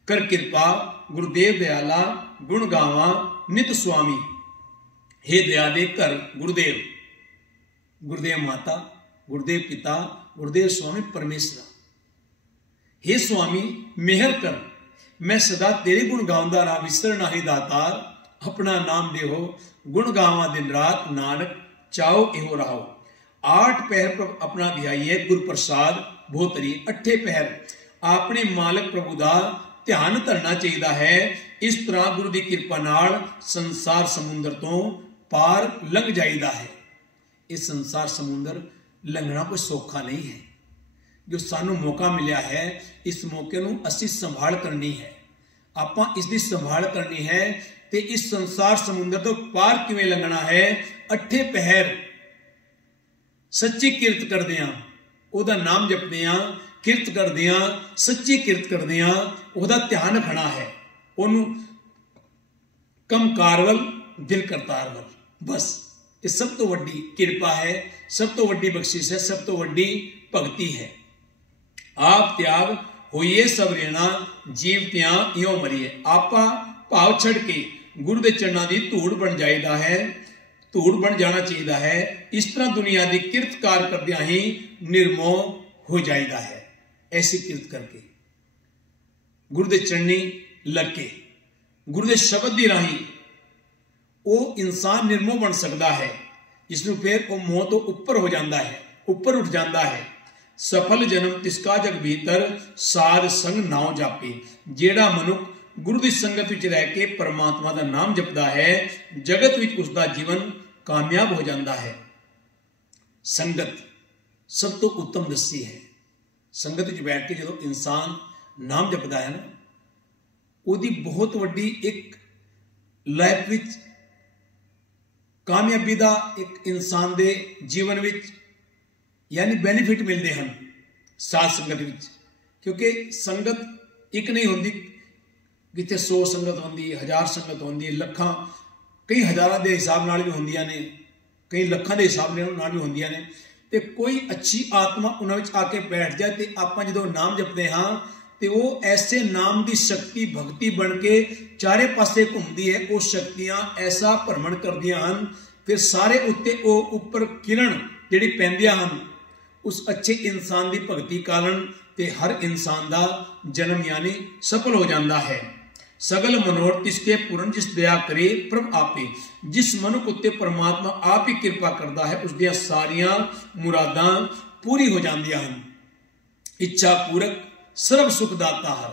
कर कृपा गुरुदेव दयाला, गुण गावा नित स्वामी, हे दया दे कर गुरुदेव, गुरुदेव माता, गुरुदेव पिता, गुरुदेव स्वामी परमेश्वर। हे स्वामी मेहर कर, मैं सदा तेरे गुण गाउंदा रहा, विसर नाही दातार, अपना नाम देहो गुण गावा दिन रात, नानक चाओ एहो राहो। 8 पहर अपना ध्याइए गुर प्रसाद भोतरी, 8 पहर अपने मालक प्रभु का ध्यान धरना चाहिए है। इस तरह गुरु की कृपा नाल संसार समुंदर तो पार लंघ जाइदा है। इस संसार समुंदर ਲੰਘਣਾ ਕੋਈ ਸੌਖਾ ਨਹੀਂ ਹੈ। ਜੋ ਸਾਨੂੰ ਮੌਕਾ ਮਿਲਿਆ ਹੈ, ਇਸ ਮੌਕੇ ਨੂੰ ਅਸੀਂ ਸੰਭਾਲ ਕਰਨੀ ਹੈ। ਆਪਾਂ ਇਸ ਦੀ ਸੰਭਾਲ ਕਰਨੀ ਹੈ ਤੇ ਇਸ ਸੰਸਾਰ ਸਮੁੰਦਰ ਤੋਂ ਪਾਰ ਕਿਵੇਂ ਲੰਘਣਾ ਹੈ। ਅੱਠੇ ਪਹਿਰ ਸੱਚੀ ਕਿਰਤ ਕਰਦੇ ਆਂ, ਉਹਦਾ ਨਾਮ ਜਪਦੇ ਆਂ, ਕਿਰਤ ਕਰਦੇ ਆਂ, ਸੱਚੀ ਕਿਰਤ ਕਰਦੇ ਆਂ, ਉਹਦਾ ਧਿਆਨ ਰੱਖਣਾ ਹੈ। ਉਹਨੂੰ ਕੰਮ ਕਾਰਵਲ ਦਿਲ ਕਰਤਾਰ ਵੱਲ, ਬਸ ਇਹ ਸਭ ਤੋਂ ਵੱਡੀ ਕਿਰਪਾ ਹੈ, ਸਭ ਤੋਂ ਵੱਡੀ ਬਖਸ਼ਿਸ਼ ਹੈ, ਸਭ ਤੋਂ ਵੱਡੀ ਭਗਤੀ ਹੈ। ਆਪ ਤਿਆਗ ਹੋਈਏ ਸਭ ਰੇਣਾ, ਜੀਵ ਤਿਆਂ ਇਉਂ ਮਰੀਏ। ਆਪਾਂ ਭਾਵ ਛੱਡ ਕੇ ਗੁਰੂ ਦੇ ਚਰਨਾਂ ਦੀ ਧੂੜ ਬਣ ਜਾਈਦਾ ਹੈ, ਧੂੜ ਬਣ ਜਾਣਾ ਚਾਹੀਦਾ ਹੈ। ਇਸ ਤਰ੍ਹਾਂ ਦੁਨੀਆ ਦੀ ਕਿਰਤਕਾਰ ਕਰਦਿਆਂ ਹੀ ਨਿਰਮੋਹ ਹੋ ਜਾਈਦਾ ਹੈ। ਐਸੀ ਕਿਰਤ ਕਰਕੇ ਗੁਰੂ ਦੇ ਚਰਨੀ ਲੱਗ ਕੇ ਗੁਰੂ ਦੇ ਸ਼ਬਦ ਦੀ ਰਾਹੀਂ ਉਹ ਇਨਸਾਨ ਨਿਰਮੋਹ ਬਣ ਸਕਦਾ ਹੈ, ਜਿਸ ਨੂੰ ਫਿਰ ਉਹ ਮੋਹ ਤੋਂ ਉੱਪਰ ਹੋ ਜਾਂਦਾ ਹੈ, ਉੱਪਰ ਉੱਠ ਜਾਂਦਾ ਹੈ। ਸਫਲ ਜਨਮ ਤਿਸਕਾ ਜਗ ਭੀਤਰ, ਸਾਧ ਸੰਗ ਨਾਉ ਜਾਪੇ। ਜਿਹੜਾ ਮਨੁੱਖ ਗੁਰੂ ਦੀ ਸੰਗਤ ਵਿੱਚ ਰਹਿ ਕੇ ਪਰਮਾਤਮਾ ਦਾ ਨਾਮ ਜਪਦਾ ਹੈ, ਜਗਤ ਵਿੱਚ ਉਸ ਦਾ ਜੀਵਨ ਕਾਮਯਾਬ ਹੋ ਜਾਂਦਾ ਹੈ। ਸੰਗਤ ਸਭ ਤੋਂ ਉੱਤਮ ਦੱਸੀ ਹੈ। ਸੰਗਤ ਵਿੱਚ ਬੈਠ ਕੇ ਜਦੋਂ ਇਨਸਾਨ ਨਾਮ ਜਪਦਾ ਹੈ ਨਾ, ਉਹਦੀ ਬਹੁਤ ਵੱਡੀ ਇੱਕ ਲਾਈਫ ਵਿੱਚ ਕਾਮਯਾਬੀ ਦਾ ਇੱਕ ਇਨਸਾਨ ਦੇ ਜੀਵਨ ਵਿੱਚ ਯਾਨੀ ਬੈਨੀਫਿਟ ਮਿਲਦੇ ਹਨ ਸਾਧ ਸੰਗਤ ਵਿੱਚ। ਕਿਉਂਕਿ ਸੰਗਤ ਇੱਕ ਨਹੀਂ ਹੁੰਦੀ, ਜਿੱਥੇ 100 ਸੰਗਤ ਹੁੰਦੀ, 1000 ਸੰਗਤ ਹੁੰਦੀ, ਲੱਖਾਂ, ਕਈ ਹਜ਼ਾਰਾਂ ਦੇ ਹਿਸਾਬ ਨਾਲ ਵੀ ਹੁੰਦੀਆਂ ਨੇ, ਕਈ ਲੱਖਾਂ ਦੇ ਹਿਸਾਬ ਨਾਲ ਵੀ ਹੁੰਦੀਆਂ ਨੇ। ਤੇ ਕੋਈ ਅੱਛੀ ਆਤਮਾ ਉਹਨਾਂ ਵਿੱਚ ਆ ਕੇ ਬੈਠ ਜਾਏ ਤੇ ਆਪਾਂ ਜਦੋਂ ਨਾਮ ਜਪਦੇ ਹਾਂ ਤੇ ਉਹ ਐਸੇ ਨਾਮ ਦੀ ਸ਼ਕਤੀ ਭਗਤੀ ਬਣ ਕੇ ਚਾਰੇ ਪਾਸੇ ਘੁੰਮਦੀ ਹੈ। ਉਹ ਸ਼ਕਤੀਆਂ ਐਸਾ ਭਰਮਣ ਕਰਦੀਆਂ ਹਨ, ਫਿਰ ਸਾਰੇ ਉੱਤੇ ਉਹ ਉੱਪਰ ਕਿਰਨ ਜਿਹੜੀ ਪੈਂਦੀਆਂ ਹਨ ਉਸ ਅੱਛੇ ਇਨਸਾਨ ਦੀ ਭਗਤੀ ਕਾਰਨ, ਤੇ ਹਰ ਇਨਸਾਨ ਦਾ ਜਨਮ ਯਾਨੀ ਸਫਲ ਹੋ ਜਾਂਦਾ ਹੈ। ਸਗਲ ਮਨੋਰਥ ਤਿਸਕੇ ਪੂਰਨ, ਜਿਸ ਦਇਆ ਕਰੇ ਪ੍ਰਭ ਆਪੇ। ਜਿਸ ਮਨੁੱਖ ਉੱਤੇ ਪਰਮਾਤਮਾ ਆਪ ਹੀ ਕਿਰਪਾ ਕਰਦਾ ਹੈ, ਉਸ ਦੀਆਂ ਸਾਰੀਆਂ ਮੁਰਾਦਾਂ ਪੂਰੀ ਹੋ ਜਾਂਦੀਆਂ ਹਨ। ਇੱਛਾ ਪੂਰਕ ਸਰਬ ਸੁਖ ਦਾਤਾ ਹਰ,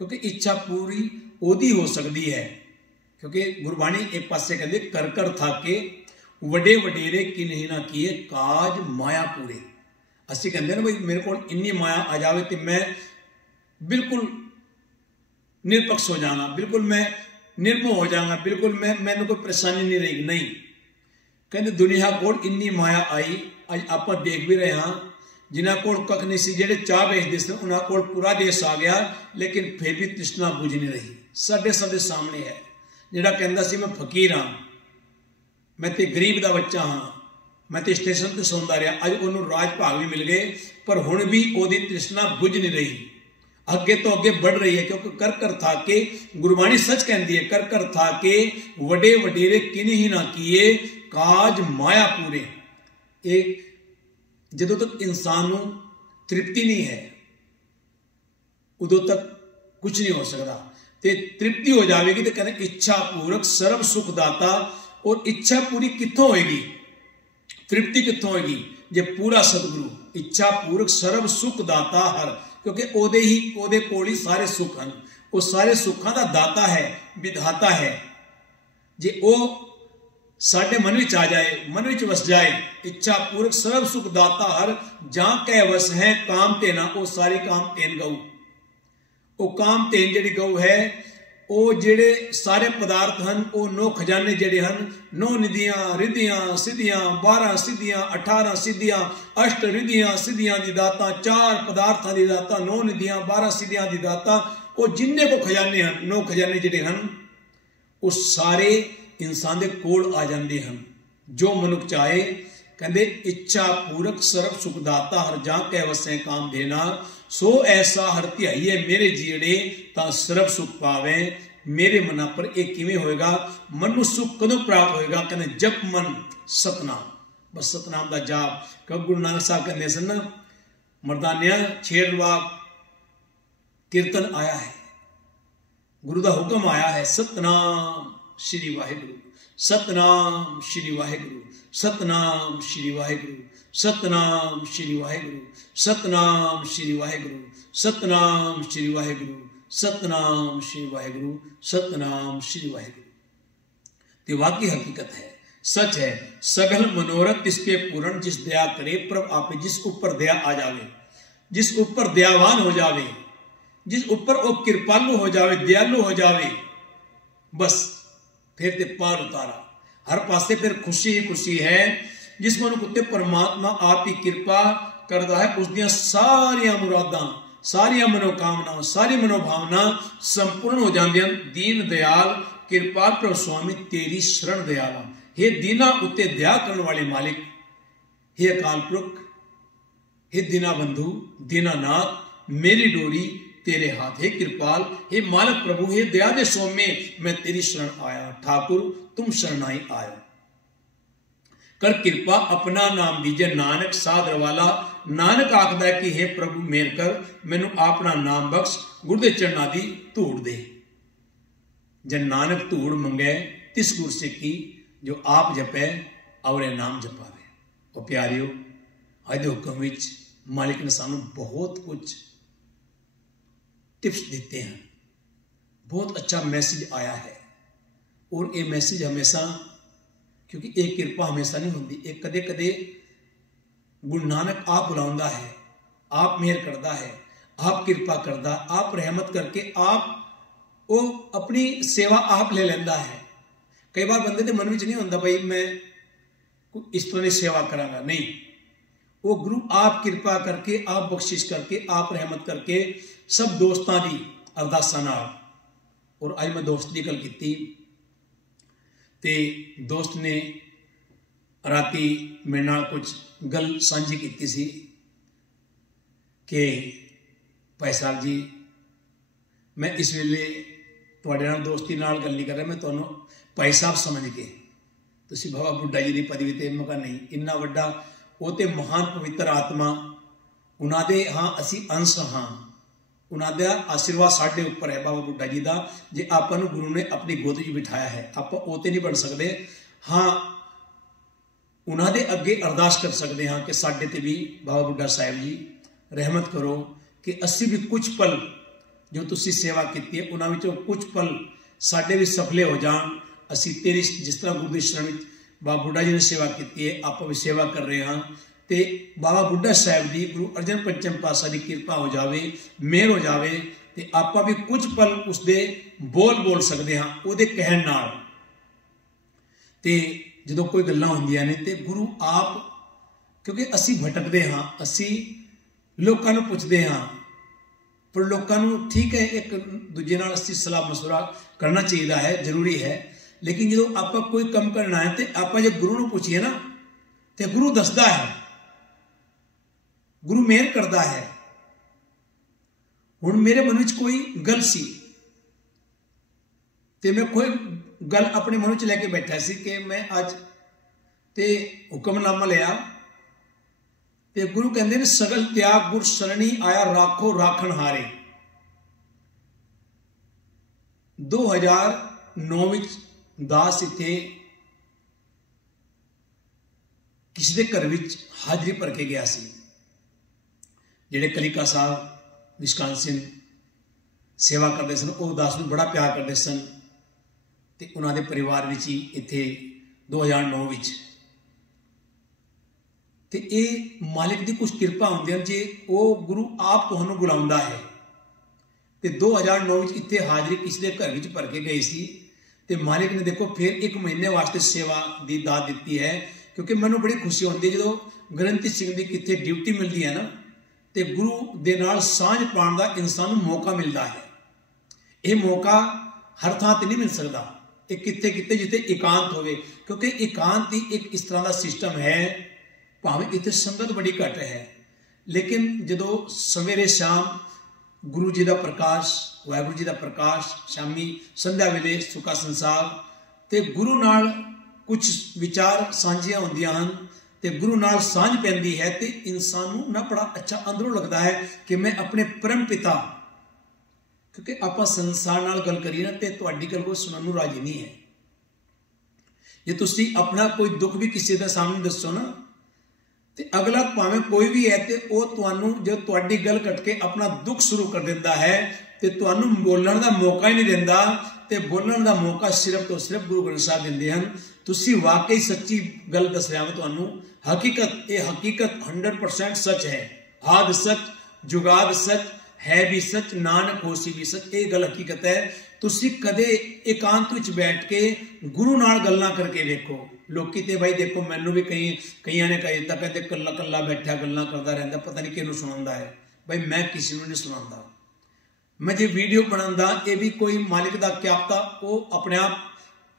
ਕਿਉਂਕਿ ਇੱਛਾ ਪੂਰੀ ਉਹਦੀ ਹੋ ਸਕਦੀ ਹੈ। ਕਿਉਂਕਿ ਗੁਰਬਾਣੀ ਇੱਕ ਪਾਸੇ ਕਹਿੰਦੇ ਕਰ ਕਰ ਥਾਕੇ ਵੱਡੇ ਵਡੇਰੇ ਕਿ ਨਹੀਂ ਨਾ ਕੀਏ, ਕਾਜ ਮਾਇਆ ਪੂਰੇ। ਅਸੀਂ ਕਹਿੰਦੇ ਨਾ ਬਈ ਮੇਰੇ ਕੋਲ ਇੰਨੀ ਮਾਇਆ ਆ ਜਾਵੇ ਤੇ ਮੈਂ ਬਿਲਕੁਲ ਨਿਰਪਕਸ਼ ਹੋ ਜਾਵਾਂਗਾ, ਬਿਲਕੁਲ ਮੈਂ ਨਿਰਮੋਹ ਹੋ ਜਾਵਾਂਗਾ, ਬਿਲਕੁਲ ਮੈਨੂੰ ਕੋਈ ਪਰੇਸ਼ਾਨੀ ਨਹੀਂ ਰਹੇਗੀ। ਨਹੀਂ, ਕਹਿੰਦੇ ਦੁਨੀਆ ਕੋਲ ਇੰਨੀ ਮਾਇਆ ਆਈ। ਅੱਜ ਆਪਾਂ ਦੇਖ ਵੀ ਰਹੇ ਹਾਂ, ਜਿਨ੍ਹਾਂ ਕੋਲ ਕੱਖ ਨਹੀਂ ਸੀ, ਜਿਹੜੇ ਚਾਹ ਵੇਚਦੇ ਸੀ, ਉਹਨਾਂ ਕੋਲ ਪੂਰਾ ਦੇਸ਼ ਆ ਗਿਆ, ਲੇਕਿਨ ਫਿਰ ਵੀ ਤ੍ਰਿਸ਼ਨਾ ਬੁਝ ਨਹੀਂ ਰਹੀ। ਸਾਡੇ ਸਾਹਮਣੇ ਹੈ। ਜਿਹੜਾ ਕਹਿੰਦਾ ਸੀ ਮੈਂ ਫਕੀਰ ਹਾਂ, ਮੈਂ ਤੇ ਗਰੀਬ ਦਾ ਬੱਚਾ ਹਾਂ, ਮੈਂ ਤੇ ਸਟੇਸ਼ਨ ਤੇ ਸੌਂਦਾ ਰਿਹਾ, ਅੱਜ ਉਹਨੂੰ ਰਾਜ ਭਾਗ ਵੀ ਮਿਲ ਗਏ, ਪਰ ਹੁਣ ਵੀ ਉਹਦੀ ਤ੍ਰਿਸ਼ਨਾ ਬੁਝ ਨਹੀਂ ਰਹੀ, ਅੱਗੇ ਤੋਂ ਅੱਗੇ बढ़ रही है। क्योंकि कर कर था के गुरबाणी सच कहती है, कर कर था के वडे वडेरे किन ही ना किए, काज माया पूरे। एक जदों तक इंसान नूं तृप्ति नहीं है उदों तक कुछ नहीं हो सकता। ते तृप्ति हो जाएगी तो कहते इच्छा पूरक सर्व सुख दाता। और इच्छा पूरी कित्थों होएगी, तृप्ति कित्थों होएगी, जे पूरा सतगुरु इच्छा पूरक सर्व सुख दाता हर। क्योंकि ਉਹਦੇ ਕੋਲ ਹੀ ਸਾਰੇ ਸੁੱਖ ਹਨ, ਉਹ ਸਾਰੇ ਸੁੱਖਾਂ ਦਾ ਦਾਤਾ ਹੈ, ਵਿਧਾਤਾ ਹੈ। ਜੇ ਉਹ ਸਾਡੇ ਮਨ ਵਿੱਚ ਆ ਜਾਏ, ਮਨ ਵਿੱਚ ਵਸ ਜਾਏ, ਇੱਛਾ ਪੂਰਕ ਸਰਬ ਸੁਖ ਦਾਤਾ ਹਰ, ਜਾਂ ਕਹਿ ਵਸ ਹੈ ਕਾਮ ਤੇ ਨਾ। ਉਹ ਸਾਰੀ ਕਾਮ ਤੇਨ ਗਊ, ਉਹ ਕਾਮ ਤੇਨ ਜਿਹੜੀ ਗਊ ਹੈ, ਉਹ ਜਿਹੜੇ ਸਾਰੇ ਪਦਾਰਥ ਹਨ, ਉਹ 9 ਖਜ਼ਾਨੇ ਜਿਹੜੇ ਹਨ, 9 ਨਿਧੀਆਂ ਰਿਧੀਆਂ ਸਿੱਧੀਆਂ, 12 ਸਿੱਧੀਆਂ 18 ਸਿੱਧੀਆਂ, 8 ਰਿਧੀਆਂ ਸਿੱਧੀਆਂ ਦੀ ਦਾਤਾ, 4 ਪਦਾਰਥਾਂ ਦੀ ਦਾਤਾ, 9 ਨਿਧੀਆਂ 12 ਸਿੱਧੀਆਂ ਦੀ ਦਾਤਾ। ਉਹ ਜਿੰਨੇ ਕੋ ਖਜ਼ਾਨੇ ਹਨ, 9 ਖਜ਼ਾਨੇ ਜਿਹੜੇ ਹਨ, ਉਹ ਸਾਰੇ ਇਨਸਾਨ ਦੇ ਕੋਲ ਆ ਜਾਂਦੇ ਹਨ। ਜੋ ਮਨੁੱਖ ਚਾਹੇ, ਕਹਿੰਦੇ ਇੱਛਾ ਪੂਰਕ ਸਰਬ ਸੁਖ ਦਾਤਾ ਹਰ, ਜਾਂ ਕਹਿ ਵਸੈ ਕਾਮ ਦੇਨਾ। ਸੋ ਐਸਾ ਹਰ ਧਿਆਈਏ ਮੇਰੇ ਜੀੜੇ, ਤਾਂ ਸਰਬ ਸੁਖ ਪਾਵੇ ਮੇਰੇ ਮਨਾਂ ਪਰ। ਇਹ ਕਿਵੇਂ ਹੋਏਗਾ, ਮਨ ਨੂੰ ਸੁਖ ਕਦੋਂ ਪ੍ਰਾਪਤ ਹੋਏਗਾ, ਕਹਿੰਦੇ ਜਪ ਮਨ ਸਤਨਾਮ। ਬਸ ਸਤਨਾਮ ਦਾ ਜਾਪ। ਕਿਉਂਕਿ ਗੁਰੂ ਨਾਨਕ ਸਾਹਿਬ ਕਹਿੰਦੇ ਸਨ ਨਾ, ਮਰਦਾਨਿਆਂ ਛੇੜ ਰਵਾਬ ਕੀਰਤਨ ਆਇਆ ਹੈ, ਗੁਰੂ ਦਾ ਹੁਕਮ ਆਇਆ ਹੈ, ਸਤਨਾਮ ਸ਼੍ਰੀ ਵਾਹਿਗੁਰੂ, ਸਤਨਾਮ ਸ਼੍ਰੀ ਵਾਹਿਗੁਰੂ, ਸਤਨਾਮ ਸ਼੍ਰੀ ਵਾਹਿਗੁਰੂ, ਸਤਨਾਮ ਸ਼੍ਰੀ ਵਾਹਿਗੁਰੂ, ਸਤਨਾਮ ਸ਼੍ਰੀ ਵਾਹਿਗੁਰੂ, ਸਤਨਾਮ ਸ਼੍ਰੀ ਵਾਹਿਗੁਰੂ, ਸਤਨਾਮ ਸ਼੍ਰੀ ਵਾਹਿਗੁਰੂ, ਸਤਨਾਮ ਸ਼੍ਰੀ ਵਾਹਿਗੁਰੂ। ਤੇ ਵਾਕਈ ਹਕੀਕਤ ਹੈ, सच है सगल मनोरथ तिसके पूर्ण, जिस दया करे प्रभ आपे, जिस ऊपर दया आ जावे, जिस ऊपर दयावान हो जावे, जिस ऊपर वो कृपालु हो जावे, दयालु हो जावे, बस फिर ते पार उतारा, हर पासे फिर खुशी ही खुशी है। जिस मनुख उत्ते परमात्मा आप ही कृपा करता है, उस दियां सारियां मुरादां, सारियां मनोकामना, सारी मनोभावना संपूर्ण हो जांदियां। दीन दयाल कृपाल प्रभु स्वामी तेरी शरण दयाला, हे दीना उत्ते दया करने वाले मालिक, हे अकाल पुरख, हे दीना बंधु, दीनानाथ, मेरी डोरी तेरे हाथ, हे कृपाल, हे मालक प्रभु, हे दया दे सौम्य, मैं तेरी शरण आया, ठाकुर तुम शरणाई आयो। कर कृपा अपना नाम दीजे नानक सादर वाला, नानक आखदा कि हे प्रभु मेहर कर, मैनू अपना नाम बख्श, गुरदे चरणा दी धूड़ दे। जन नानक धूड़ मंगे तिस गुर सिक्की, जो आप जपे और नाम जपावे। और प्यारियो अज दे हुक्म विच मालिक ने सानू बहुत कुछ टिप्स दिते हैं, बहुत अच्छा मैसेज आया है। और ये मैसेज हमेशा, क्योंकि एक कृपा हमेशा नहीं होती, एक कदे कदे गुरु नानक आप बुलाउंदा है, आप मेहर करता है, आप कृपा करता, आप रहमत करके आप वो अपनी सेवा आप ले लेंदा है। कई बार बंदे के मन में नहीं होता भाई मैं इस तरह सेवा करांगा, नहीं, वो गुरु आप कृपा करके, आप बख्शिश करके, आप रहमत करके सब दोस्तां दी अरदासां नाल। और अज मैं दोस्त की गल की, ते दोस्त ने राती मेरे नाल कुछ गल सांझी की सी कि भाई साहब जी मैं इस वेले तुहाडे नाल दोस्ती नाल गल नहीं कर रहा, मैं तुहानू भाई साहब समझ के, तुसीं बाबा बुड्ढा जी की पदवी ते, मैं कहा नहीं, इन्ना वड्डा वो ते महान पवित्र आत्मा, उन्हां दे हाँ असी अंश हाँ, उन्हां दा आशीर्वाद साडे उपर है बाबा बुड्ढा जी का। जे आपां नूं गुरु ने अपनी गोद विच बिठाया है, आपां ओ ते नहीं बन सकते, हाँ उन्हां दे अगे अरदास कर सकते हाँ कि साडे ते भी बाबा बुड्ढा साहिब जी रहमत करो, कि असी भी कुछ पल जो तुसी सेवा की है उन्हां विचों कुछ पल साडे भी सफले हो जान। असी तेरी जिस तरह गुरु दी शरण विच बाबा बुड्ढा जी ने सेवा की है, आपां भी सेवा कर रहे हाँ, ते बाबा बुड्ढा साहिब दी गुरु अर्जन पंचम पातशाह की कृपा हो जावे, मेहर हो जावे, ते आपां भी कुछ पल उसदे बोल सकते हाँ उहदे कहण नाल। ते जदों कोई गल्लां होंदियां ने ते गुरु आप, क्योंकि असी भटकदे हाँ, असी लोकां नूं पुछदे हाँ, पर लोकां नूं ठीक है एक दूजे नाल असी सलाह मशवरा करना चाहिए है, जरूरी है, लेकिन जो आपां कोई कम करना है तो आपां जे गुरु नूं पूछिए ना तो गुरु दसदा है, गुरु मेहर करता है। हुण मेरे मन विच कोई गल सी ते मैं कोई गल अपने मन विच लैके बैठा सी कि मैं अज ते हुक्मनामा लिया ते गुरु कहंदे ने सगल त्याग गुर सरणी आया राखो राखण हारे। 2009 विच दास इत्थे किसी के घर विच हाजरी भर के गया सी, जिहड़े कलिका साहब विस्कांसिन सेवा करते सन, वो दास नूं बड़ा प्यार करते सन, ते उन्हां दे परिवार विच ही इत्थे 2009 विच ते ये मालिक की कुछ कृपा होंदी है, जे वो गुरु आप तुहानूं बुलाउंदा है। ते 2009 विच इत्थे हाजरी किसी के घर विच भर के गई सी, ते मालिक ने देखो फिर 1 महीने वास्ते सेवा की दात दी है, क्योंकि मैनूं बड़ी खुशी होती है जो ग्रंथी सिंह की कित्थे ड्यूटी मिलती है ना, तो गुरु दे नाल सांझ पाउण दा इंसान नूं मौका मिलता है। ये मौका हर थां ते नहीं मिल सकता, ये कित्थे कित्थे जिथे एकांत होवे, क्योंकि एकांत ही एक इस तरह का सिस्टम है, भावें इत्थे संगत बड़ी घट है, लेकिन जो सवेरे शाम गुरु जी का प्रकाश, वाहिगुरू जी का प्रकाश, शामी संध्या वेले सुखा संसार, ते गुरु नाल कुछ विचार सांझियां होंदियां हन, ते गुरु नाल सांझ पैंदी है, ते इंसान नूं ना बड़ा अच्छा अंदरों लगता है कि मैं अपने परम पिता, क्योंकि आप संसार नाल गल करिए ना तो तुहाडी गल कोई सुनन नूं राजी नहीं है। जे तुसीं अपना कोई दुख भी किसी के सामने दसो ना, तो अगला भावें कोई भी है तो वह तुहानूं जो तुहाडी गल कट के अपना दुख शुरू कर दिंदा है, ਤੇ ਤੁਹਾਨੂੰ ਬੋਲਣ ਦਾ ਮੌਕਾ ਹੀ ਨਹੀਂ ਦਿੰਦਾ, ਤੇ ਬੋਲਣ ਦਾ ਮੌਕਾ ਸਿਰਫ ਤੋਂ ਸਿਰਫ ਗੁਰੂ ਗ੍ਰੰਥ ਸਾਹਿਬ ਦਿੰਦੇ ਹਨ। ਤੁਸੀਂ ਵਾਕਈ ਸੱਚੀ ਗੱਲ ਦੱਸ ਰਿਹਾ ਹਾਂ ਤੁਹਾਨੂੰ, ਹਕੀਕਤ, ਇਹ ਹਕੀਕਤ 100% ਸੱਚ ਹੈ। ਆਦ ਸੱਚ, ਜੁਗਾਦ ਸੱਚ, ਹੈ ਵੀ ਸੱਚ, ਨਾਨਕ ਹੋਸੀ ਵੀ ਸੱਚ। ਇਹ ਗੱਲ ਹਕੀਕਤ ਹੈ। ਤੁਸੀਂ ਕਦੇ ਇਕਾਂਤ ਵਿੱਚ ਬੈਠ ਕੇ ਗੁਰੂ ਨਾਲ ਗੱਲਾਂ ਕਰਕੇ ਵੇਖੋ। ਲੋਕੀ ਤੇ ਬਾਈ ਦੇਖੋ, ਮੈਨੂੰ ਵੀ ਕਈਆਂ ਨੇ ਕਹੀ ਤਾਂ ਕਹਿੰਦੇ ਕੱਲਾ ਕੱਲਾ ਬੈਠਾ ਗੱਲਾਂ ਕਰਦਾ ਰਹਿੰਦਾ, ਪਤਾ ਨਹੀਂ ਕਿਹਨੂੰ ਸੁਣਾਉਂਦਾ ਹੈ। ਬਾਈ ਮੈਂ ਕਿਸੇ ਨੂੰ ਨਹੀਂ ਸੁਣਾਉਂਦਾ। मैं जो वीडियो बनाता ये भी कोई मालिक का क्या पता, वो अपने आप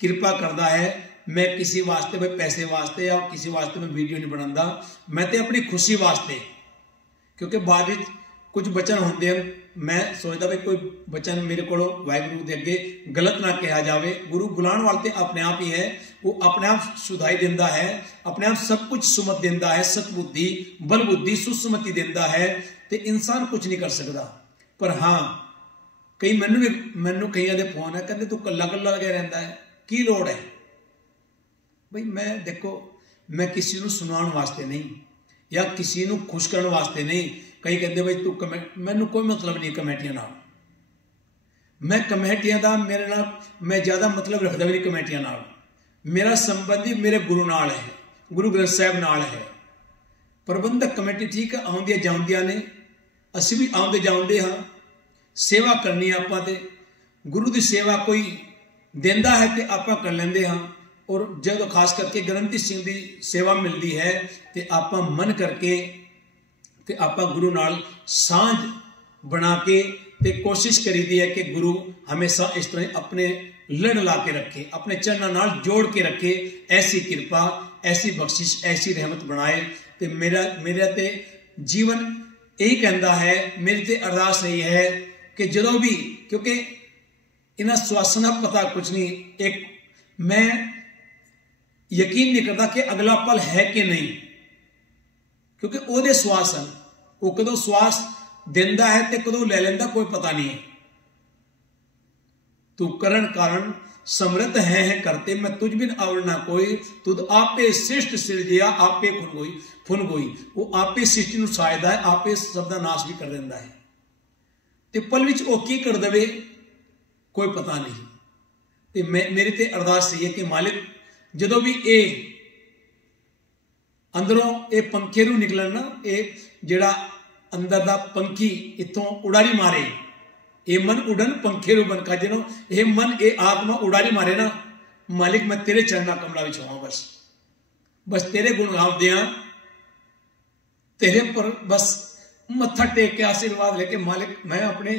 कृपा करता है। मैं किसी वास्ते भाई पैसे वास्ते या किसी वास्ते मैं वीडियो नहीं बनाता, मैं तो अपनी खुशी वास्ते, क्योंकि बाद में कुछ बचन होंगे हैं। मैं सोचता भाई कोई बचन मेरे को वाहिगुरु के अगे गलत ना कहा जाए। गुरु बुलाने वाले अपने आप ही है, वो अपने आप सुधाई देता है, अपने आप सब कुछ सुमत देता है, सतबुद्धि बल बुद्धि सुसमति देता है, तो इंसान कुछ नहीं कर सकता। पर हाँ कई मैनू कई दे फोन है, कहते तू कला कला लगे रहता है, की लोड़ है। भाई मैं देखो, मैं किसी को सुनाने वास्ते नहीं या किसी को खुश करने वास्ते नहीं। कई कहते भाई तू मैनू कोई मतलब नहीं कमेटियां नाल, मैं कमेटियां दा मेरे नाल मैं ज़्यादा मतलब रखता भी नहीं कमेटियां नाल। मेरा संबंध ही मेरे गुरु नाल है, गुरु ग्रंथ साहब नाल है। प्रबंधक कमेटी ठीक है, आउंदियां जाउंदियां ने, असीं भी आउंदे जाउंदे हाँ। सेवा करनी आपां ते गुरु की सेवा कोई देंदा है तो आपां कर लेंदे हाँ। और जब खास करके ग्रंथी सिंह की सेवा मिलती है तो आपां मन करके ते आपां गुरु नाल सांझ बना के ते कोशिश करीदी है कि गुरु हमेशा इस तरह अपने लड़ ला के रखे, अपने चरणों नाल जोड़ के रखे। ऐसी कृपा, ऐसी बख्शिश, ऐसी रहमत बनाए। तो मेरा ते जीवन यही कहता है, मेरी तो अरदास यही है कि जो भी, क्योंकि इन्हां स्वासां दा पता कुछ नहीं, एक मैं यकीन नहीं करता कि अगला पल है कि नहीं, क्योंकि ओहदे स्वास हैं, वो कदों स्वास दिंदा है तो कदों ले लेंदा कोई पता नहीं है। तू करण कारण समृत है करते, मैं तुझ बिन आवड़ ना कोई, तुद आपे सृष्ट सिरजिया आपे फुन गोई। वो आपे सृष्टि नूं साजदा है, आपे सब दा नाश भी कर दिंदा है। ते पल विच वो की कर देवे कोई पता नहीं। ते मेरी ते अरदास है कि मालिक जदों भी ये अंदरों ये पंखे नूं निकलन ना, ये जिहड़ा अंदर दा पंखी इत्थों उड़ारी मारे, ये मन उड़न पंखे रू बनका, जिन्हों ये मन ये आत्मा उड़ारी मारे ना, मालिक मैं तेरे चरणा कमला विच होवां, बस तेरे गुण गाउंदे आ, तेरे पर बस मत्था टेक के आशीर्वाद लेके मालिक मैं अपने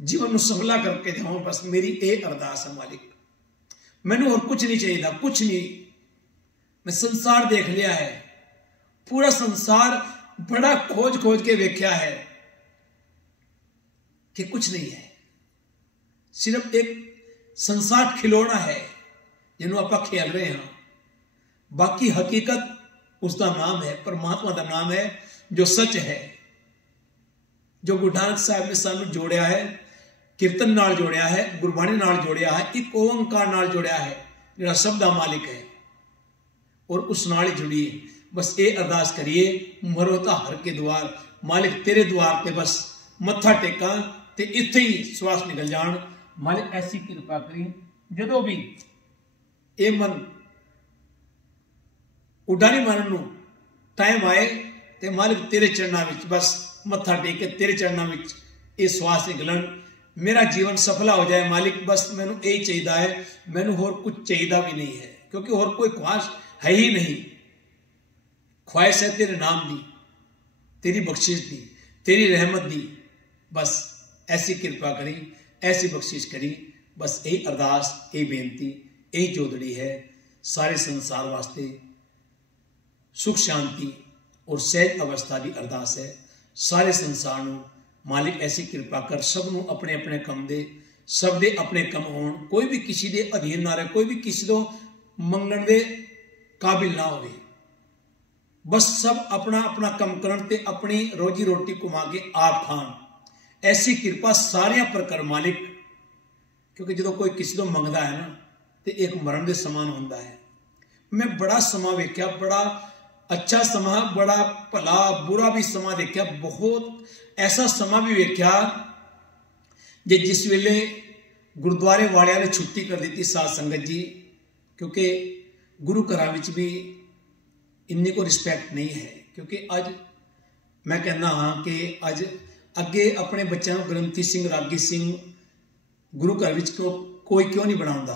जीवन को सफला करके जाऊं। बस मेरी ये अरदास है मालिक, मैनू और कुछ नहीं चाहिए, कुछ नहीं। मैं संसार देख लिया है, पूरा संसार बड़ा खोज खोज के वेख्या है कि कुछ नहीं है, सिर्फ एक संसार खिलौना है जिन्हों आप खेल रहे हैं। बाकी हकीकत उसका नाम है, परमात्मा का नाम है जो सच है, जो गुरु नानक साहब ने सानू जोड़िया है, कीर्तन नाल जोड़िया है, गुरबाणी नाल जोड़िया है, एक ओंकार नाल जोड़िया है, जिहड़ा सब दा मालिक है और उस नाल ही जुड़िए। बस ये अरदास करिए, मरो तां हर के द्वार, मालिक तेरे द्वार ते बस मत्था टेका ते इत्थे ही श्वास निकल जान। मालिक ऐसी कृपा करी, जदों भी ये मन उडारी मारन नूं टाइम आए ते मालिक तेरे चरणों विच बस मत्था टेक के तेरे चरणों में ये श्वास निकलन, मेरा जीवन सफला हो जाए। मालिक बस मैनू यही चाहिए है, मैनू होर कुछ चाहिए भी नहीं है, क्योंकि होर कोई ख्वाहिश है ही नहीं। ख्वाहिश है तेरे नाम दी, तेरी बख्शिश दी, तेरी रहमत दी। बस ऐसी कृपा करी, ऐसी बख्शिश करी। बस यही अरदास, यही बेनती, यही जोदड़ी है सारे संसार वास्ते। सुख शांति और सहज अवस्था की अरदास है सारे संसार नूं। मालिक ऐसी कृपा कर, सब नूं अपने अपने कम दे, सब दे अपने कम होण, कोई भी किसी दे अधीन ना रहे, कोई भी किसी तो मंगण दे काबिल ना होवे। बस सब अपना अपना कम करन ते अपनी रोजी रोटी कमा के आप खान। ऐसी कृपा सारियां पर कर मालिक, क्योंकि जो कोई किसी तो मंगदा है ना तो एक मरण के समान होंदा है। मैं बड़ा समा वेख्या, बड़ा अच्छा समा, बड़ा भला बुरा भी समा देखा, बहुत ऐसा समा भी वेख्या जे जिस वेले गुरुद्वारे वालिया ने छुट्टी कर दी साध संगत जी, क्योंकि गुरु घर भी इन्नी को रिस्पैक्ट नहीं है, क्योंकि अज मैं कहना हाँ कि अज अगे अपने बच्चों को ग्रंथी सिंह रागी सिंह गुरु घर कोई क्यों नहीं बनाता,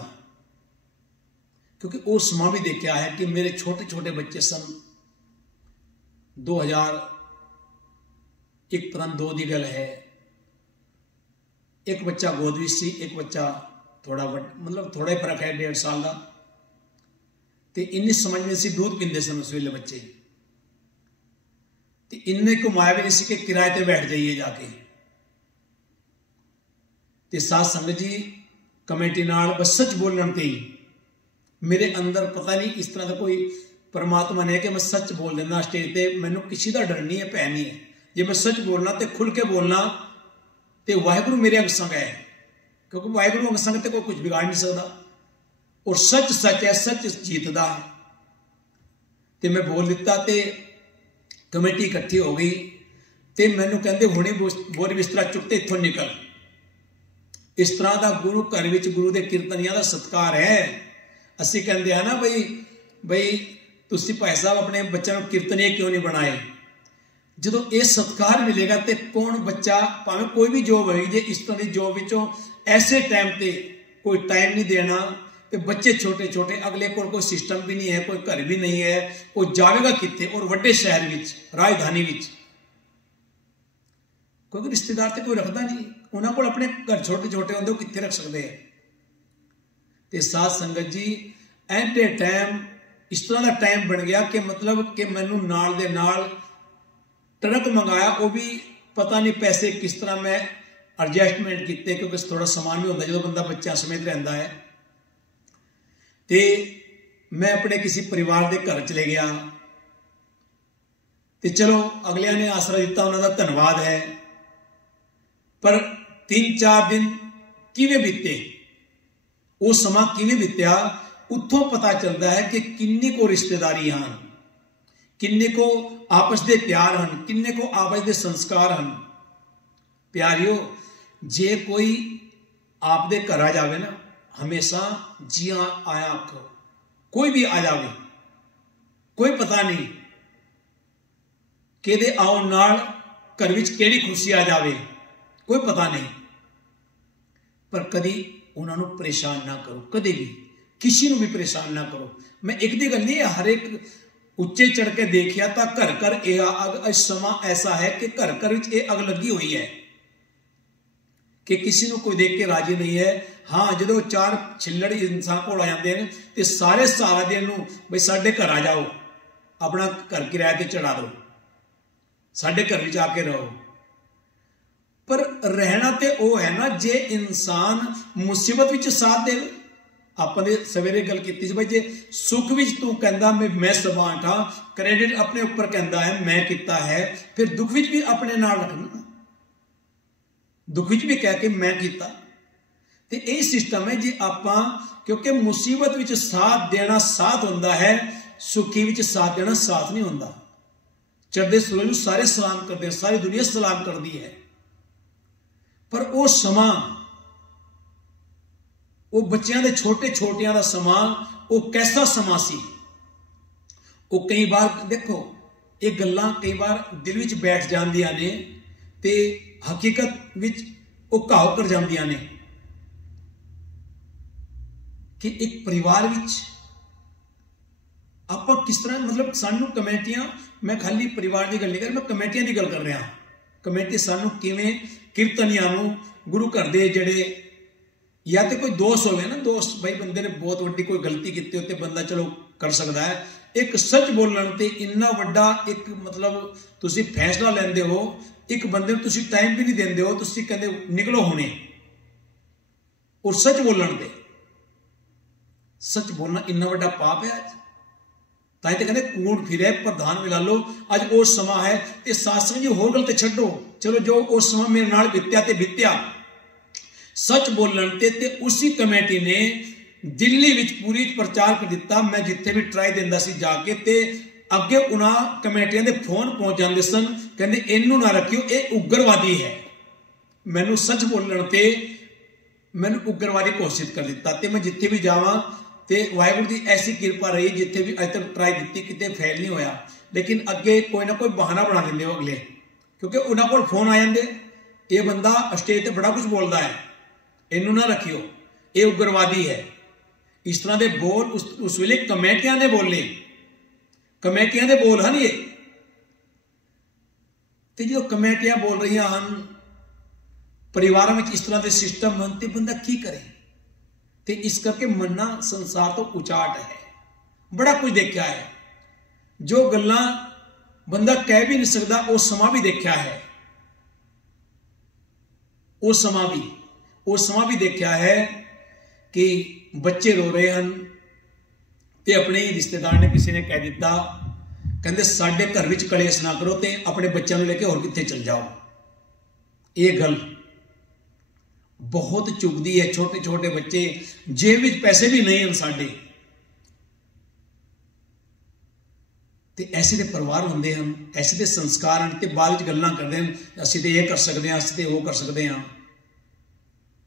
क्योंकि वो समा भी देखा है कि मेरे छोटे छोटे बच्चे सन 2001 तरह 2 की गल है, एक बच्चा गोद विच सी, एक बच्चा थोड़ा मतलब थोड़ा ही फर्क है 1.5 साल का, तो इन्नी समझ में सी दूध पींदे सन उस वेले बच्चे, तो इन्ने घुमाया भी नहीं सी कि किराए पर बैठ जाइए जाके। तो साध संगत जी कमेटी नाल बस सच बोलने ते ही मेरे अंदर पता नहीं इस तरह का कोई परमात्मा ने कि मैं सच बोल देना स्टेज पर, मैनू किसी का डर नहीं है, भै नहीं है। जे मैं सच बोलना तो खुल के बोलना तो वाहिगुरु मेरे अंग संग है, क्योंकि वाहिगुरु अंग संग तो कोई कुछ बिगाड़ नहीं सकता, और सच सच है, सच जीतता है। तो मैं बोल दिता तो कमेटी इकट्ठी हो गई, तो मैनू कहते हुणे बोर बिस्तरा चुकते इत्थों निकल। इस तरह का गुरु घर विच गुरु के कीर्तनिया का सत्कार है। असी कहते हैं ना बई तुसी भाई साहब अपने बच्चों को कीर्तनीय क्यों नहीं बनाए। जो ये सत्कार मिलेगा तो कौन बच्चा भावें कोई भी जॉब होगी, जे इस तरह की जॉब विचों ऐसे टाइम पे कोई टाइम नहीं देना, तो बच्चे छोटे छोटे अगले को कोई सिस्टम भी नहीं है, कोई घर भी नहीं है, वो जाएगा कितने, और वड्डे शहर विच राजधानी विच, क्योंकि रिश्तेदार तो कोई रखता नहीं, उन्होंने को अपने घर छोटे छोटे होंगे कितने रख सकते हैं। तो साध संगत जी एट ए टाइम इस तरह का टाइम बन गया कि मतलब कि मैनू नाल दे नाल ट्रक मंगाया, वो भी पता नहीं पैसे किस तरह मैं एडजस्टमेंट किए, क्योंकि थोड़ा समान भी होता जो बंदा बच्चा समेत रहता है। तो मैं अपने किसी परिवार के घर चले गया, तो चलो अगलिया ने आसरा दिता, उन्होंने धन्यवाद है। पर 3-4 दिन किवें बीते, वो समा किवें बीत्या, उत्थों पता चलता है कि किन्नी को रिश्तेदारी हैं, किन्ने को आपस दे प्यार हैं, किन्ने को आपस दे संस्कार हैं। प्यारियो, जे कोई आप दे घर आ जाए ना, हमेशा जी आया आखो, कोई भी आ जाए, कोई पता नहीं कि आओ नाल घर विच केड़ी खुशी आ जाए, कोई पता नहीं, पर कदी उन्होंने परेशान ना करो, कदे भी किसी को भी परेशान ना करो। मैं एक दी गल नहीं, हर एक उच्चे चढ़ के देखिया तो घर घर अग समा ऐसा है कि घर घर अग लगी हुई है कि किसी को कोई देख के राजी नहीं है। हाँ, जो 4 छिल्लड़ इंसान को आ जाते हैं तो सारे सहारा देन बई साडे घर आ जाओ, अपना घर किराए पर चढ़ा दो, साडे घर में आके रहो। पर रहना तो वह है ना, जे इंसान मुसीबत विच साथ दे। आपने सवेरे गल की भाई, जे सुख विच तू कहता मैं सबांठ हाँ, क्रेडिट अपने ऊपर कहता है मैं किता है, फिर दुख विच भी अपने नाल रखना, दुख विच भी कह के मैं किता। तो यही सिस्टम है जी आप, क्योंकि मुसीबत विच साथ देना साथ होंदा है, सुखी विच साथ देना साथ नहीं होंदा। चढ़ते सूरज सारे सलाम करते हैं, सारी दुनिया सलाम करती है, पर वो समा, वो बच्चों के छोटे छोटिया का समा, वो कैसा समा सी। वो कई बार देखो ये गल्लां कई बार दिल विच बैठ जांदियां ने ते हकीकत विच वो घाव कर जांदियां ने कि एक परिवार विच आप किस तरह, मतलब सानू कमेटियां, मैं खाली परिवार की गल नहीं कर, मैं कमेटियां की गल कर रहा। कमेटी सानू किवें कीर्तनियां नू गुरु घर दे जड़े, या तो कोई दोस्त होवे ना, दोस्त भाई बंदे ने बहुत वड्डी कोई गलती की होते बंदा चलो कर सकता है, एक सच बोलण ते इन्ना वड्डा एक मतलब तुसी फैसला लेंदे हो, एक बंदे नूं तुसी टाइम भी नहीं देंदे हो, तुसी कहंदे निकलो हुणे, और सच बोलण ते, सच बोलना इन्ना वड्डा पाप है। अज ताई तो कहते कूड़ फिरे प्रधान मिला लो, अज वो समा है। ते सासंग जी होर गल ते छड्डो, चलो जो उस समा मेरे नाल बीत्या ते बीत्या, सच बोलन ते उसी कमेटी ने दिल्ली विच पूरी प्रचार कर दिता। मैं जिथे भी ट्राई देंदा सी जाके ते अगे उन्हां कमेटियां दे फोन पहुंच जांदे सन, कहंदे इनू ना रखियो, ये उग्रवादी है, मैनू सच बोलण ते मैनू उग्रवादी घोषित कर दिता। तो मैं जिथे भी जावां तो वाहिगुरू की ऐसी किरपा रही, जिथे भी अज तक ट्राई की कितने फेल नहीं होया। लेकिन अगे कोई ना कोई बहाना बना देंगे अगले, क्योंकि उन्होंने को फोन आ जाते, ये बंदा स्टेज पर बड़ा कुछ बोलता है, इनू ना रखियो, ये उग्रवादी है। इस तरह के बोल उस वेले कमेटियां ने बोले, कमेटियां के बोल हैं ये। तो जो कमेटियां बोल रही हैं, परिवार में इस तरह के सिस्टम हैं, तो बंदा की करे। तो इस करके मन्ना संसार तो उचाट है, बड़ा कुछ देखा है, जो गल्लां बंदा कह भी नहीं सकता, वो समा भी देखा है, वो समा भी देखा है कि बच्चे रो रहे हैं, तो अपने ही रिश्तेदार ने किसी ने कह दिता, कहते साडे घर विच कलेश ना करो, तो अपने बच्चों को लेके होर कित्थे चल जाओ। ये गल बहुत चुभदी है। छोटे छोटे बच्चे, जेब विच पैसे भी नहीं हैं साडे, ते ऐसे दे परिवार होंदे हैं, ऐसे दे संस्कार हैं, ते बाद विच गल्लां करदे हैं, असीं ते ये कर सकदे हां, असीं ते वो कर सकदे हां।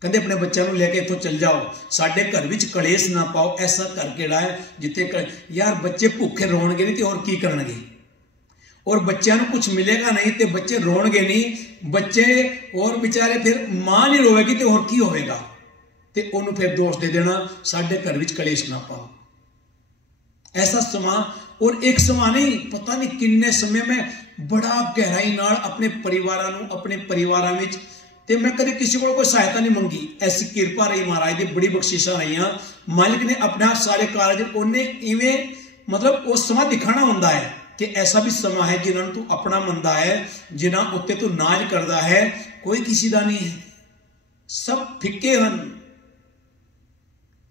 कहते अपने बच्चों को लेके इत्थों चल जाओ, साडे घर विच कलेश ना पाओ। ऐसा घर केड़ा है जिथे यार बच्चे भुखे रोणगे नहीं तो और की करनगे, और बच्चों को कुछ मिलेगा नहीं तो बच्चे रोणगे नहीं, बच्चे और बेचारे फिर मां नहीं रोवेगी तो और की होवेगा, तो उन्होंने फिर दोष दे देना साडे घर विच कलेश ना पाओ। ऐसा समा, और एक समा नहीं, पता नहीं किन्ने समय में बड़ा गहराई नाल अपने परिवारां विच, ते मैं कदे किसी को कोई सहायता नहीं मंगी। ऐसी किरपा रही महाराज की, बड़ी बख्शिशा रही, मालिक ने अपने आप सारे कारज उन्हें इवें मतलब वो समा दिखाना होंदा है कि ऐसा भी समा है जिन्होंने तू अपना मनदा है, जिन्होंने उत्ते तू नाज करदा है, कोई किसी का नहीं है, सब फिक्के हैं,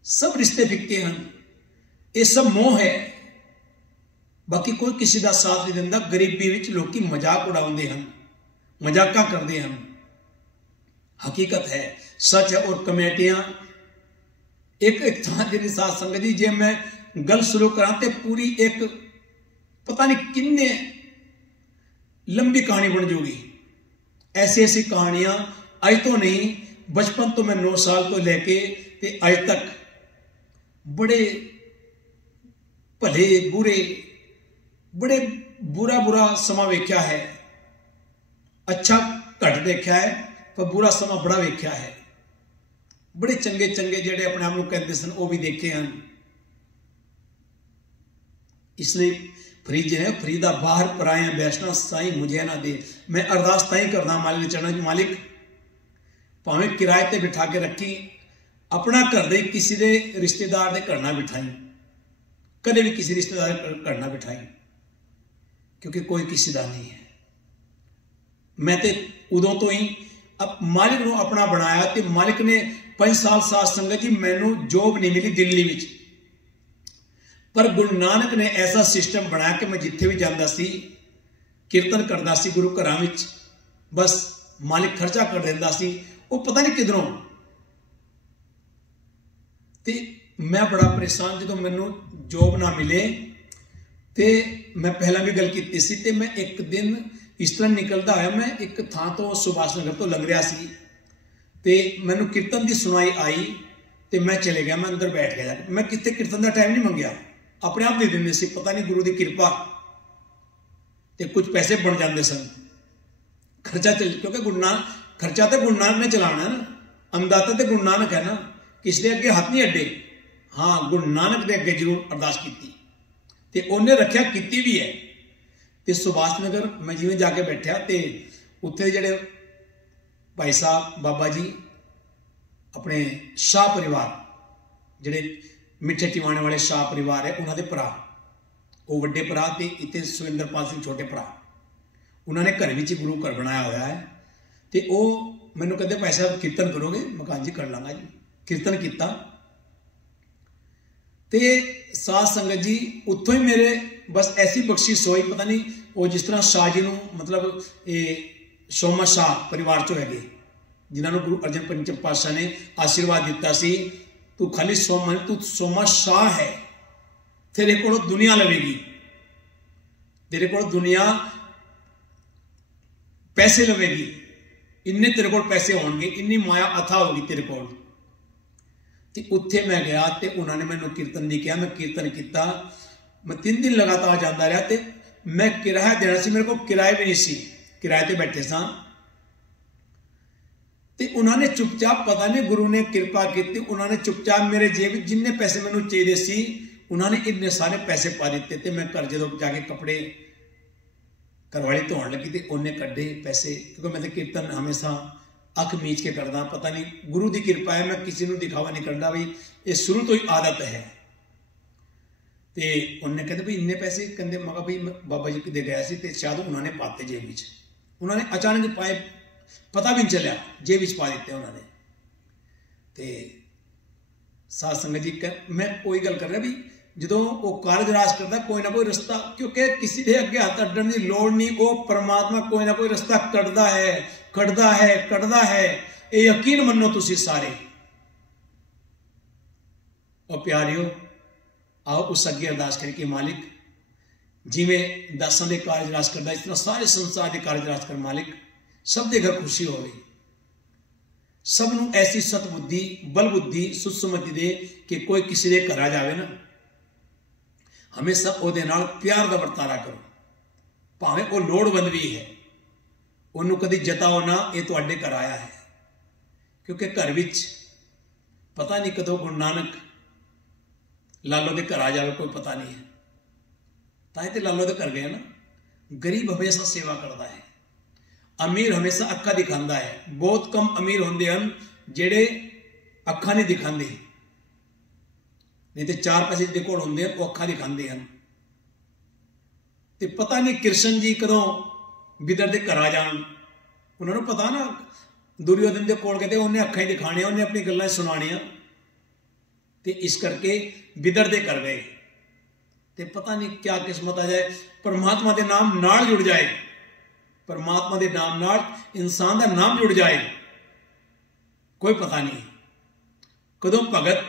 सब रिश्ते फिक्के हैं, ये सब मोह है। बाकी कोई किसी का साथ नहीं दिंदा। गरीबी विच लोकी मजाक उड़ाउंदे हैं, मजाका करते हैं, हकीकत है, सच है। और कमेटियां एक थां जी साध संगत जी, जे मैं गल शुरू करा तो पूरी एक पता नहीं किन्ने लंबी कहानी बन जाऊगी। ऐसी ऐसी कहानियां अज तो नहीं, बचपन तो मैं 9 साल तो लेके ते अज तक बड़े भले बुरे, बड़े बुरा समा वेख्या है। अच्छा घट देखा है, पर बुरा समा बड़ा वेख्या है। बड़े चंगे चंगे जेडे अपने आप को कहते सन, वो भी देखे हैं। इसलिए फरीद है, फरीदा बाहर पराया बैठना साई मुझे ना दे। मैं अरदास ताई करना मालिक चढ़ना कि मालिक भावें किराए ते बिठा के रखी, अपना घर दे किसी दे रिश्तेदार दे घर ना बिठाई, कदे भी किसी रिश्तेदार घर ना बिठाई, क्योंकि कोई किसी का नहीं है। मैं तो उदों तो ही अब मालिक को अपना बनाया, तो मालिक ने 5 साल साध संगत जी मैनू जॉब नहीं मिली दिल्ली में, पर गुरु नानक ने ऐसा सिस्टम बनाया कि मैं जिथे भी जाता सी, कीर्तन करता सी गुरु घर में, बस मालिक खर्चा कर देता सी, वो पता नहीं किधरों। तो मैं बड़ा परेशान, जो मैनू जॉब ना मिले, तो मैं पहला भी गल की सी, तो मैं एक दिन इस तरह निकलता आया, मैं एक थां तो सुभाष नगर तो लंघ रहा सी, तो मैनू कीर्तन की सुनाई आई, तो मैं चले गया, मैं अंदर बैठ गया। मैं कितने कीर्तन का टाइम नहीं मंगया, अपने आप दे देंगे सी, पता नहीं गुरु की कृपा, तो कुछ पैसे बन जाते सन, खर्चा चल, क्योंकि गुरु नानक खर्चा तो गुरु नानक ने चलाना है ना, अन्नदाता तो गुरु नानक है ना, किसी अगे हाथ नहीं अड्डे। हाँ, गुरु नानक ने अगे जरूर अरदास की, तो उन्हें रखा की भी है। तो सुभाष नगर मैं जिवें जाके बैठा, तो उत्थे जेडे भाई साहब बाबा जी अपने शाह परिवार, जेडे मिठे टिवाने वाले शाह परिवार है, उन्होंने भरा, वो वड्डे भरा, तो इतने सुरेंद्रपाल सिंह छोटे भरा, उन्होंने घर में गुरु घर बनाया हुआ है। तो वो मैनू कहते भाई साहब कीर्तन करोगे, मैं कहा जी कर लाँगा जी। कीर्तन किया, तो साध संगत जी उत्थों ही मेरे बस ऐसी बख्शिश होई, पता नहीं वो जिस तरह शाह जी को मतलब ये सोमा शाह परिवार चो है, जिन्होंने गुरु अर्जन पंचम पातशाह ने आशीर्वाद दिता सी, तू खाली तू सोमा शाह है, तेरे को दुनिया लवेगी, तेरे को दुनिया पैसे लवेगी, इन्ने तेरे को पैसे होंगे, इन्नी माया अथा होगी तेरे को। ते उत्थे मैं गया ते उन्होंने मैंने कीर्तन दी किया, मैं कीर्तन किया, मैं 3 दिन लगातार जाता रहा। ते मैं किराया देना सी, मेरे को किराए भी नहीं सी, किराए ते बैठे सा। ते उन्होंने चुपचाप, पता नहीं गुरु ने कृपा की, उन्होंने चुपचाप मेरे जेब जिन्ने पैसे मैंने चाहिए सी उन्होंने इन्ने सारे पैसे पा दिते। ते मैं घर जो जाके कपड़े घरवाली धोन लगी थी उन्हें कड्ढे पैसे, क्योंकि मैं तो कीर्तन हमेशा अख मीच के करदा। पता नहीं गुरु की कृपा है, मैं किसी को दिखावा नहीं करता, भाई ये शुरू तो ही आदत है। तो उन्हें कहते भाई इन्ने पैसे, कहते मैं भाई बाबा जी कितने गया तो शायद उन्होंने पाते जेब विच, उन्होंने अचानक पाए, पता भी नहीं चलिया, जेब विच पा दिते उन्होंने। तो साध संगत जी मैं कोई गल कर रहा भी जो वो कारज राज करता कोई ना कोई रास्ता, क्योंकि किसी के अगे हाथ अड्डन की लोड़ नहीं, वो परमात्मा कोई ना कोई रास्ता कटदा है, कटदा है, कटदा है। ये यकीन मनो तुसी सारे। और प्यारियो आओ उस अगे अरदास करके मालिक जिमें दासां दे कारज राज करदा इस तरह सारे संसार के कारज राज कर मालिक, सब दे घर खुशी होवे, सबनों ऐसी सतबुद्धि बल बुद्धि सुसमति दे कि कोई किसी दे घर आ जावे ना हमेशा ਉਹਦੇ ਨਾਲ प्यार का ਵਰਤਾਰਾ करो, भावें वो लोड़वंद भी है, ਉਹਨੂੰ कभी जताओ ना ये ਤੁਹਾਡੇ घर आया है। क्योंकि घर विच पता नहीं कदों गुरु नानक लालो के घर आ जाए, कोई पता नहीं है। ताई तो लालो के घर गए ना। गरीब हमेशा सेवा करता है, अमीर हमेशा अखा दिखाता है। बहुत कम अमीर होंगे हैं जेड़े अखा नहीं दिखाते, नहीं तो 4 पैसे जिहदे कोल होंदे हैं वो अखा दिखाते हैं। तो पता नहीं कृष्ण जी कदों बिदर के घर आ जान, उन्होंने पता ना दुर्योधन के कोल कहते उन्हें अखा ही दिखाने, उन्हें अपनी गल्लां सुनानियां। तो इस करके बिदर के घर गए। तो पता नहीं क्या किस्मत आ जाए, परमात्मा के नाम नाल जुड़ जाए, परमात्मा के नाम नाल इंसान का नाम जुड़ जाए, कोई पता नहीं। कदों भगत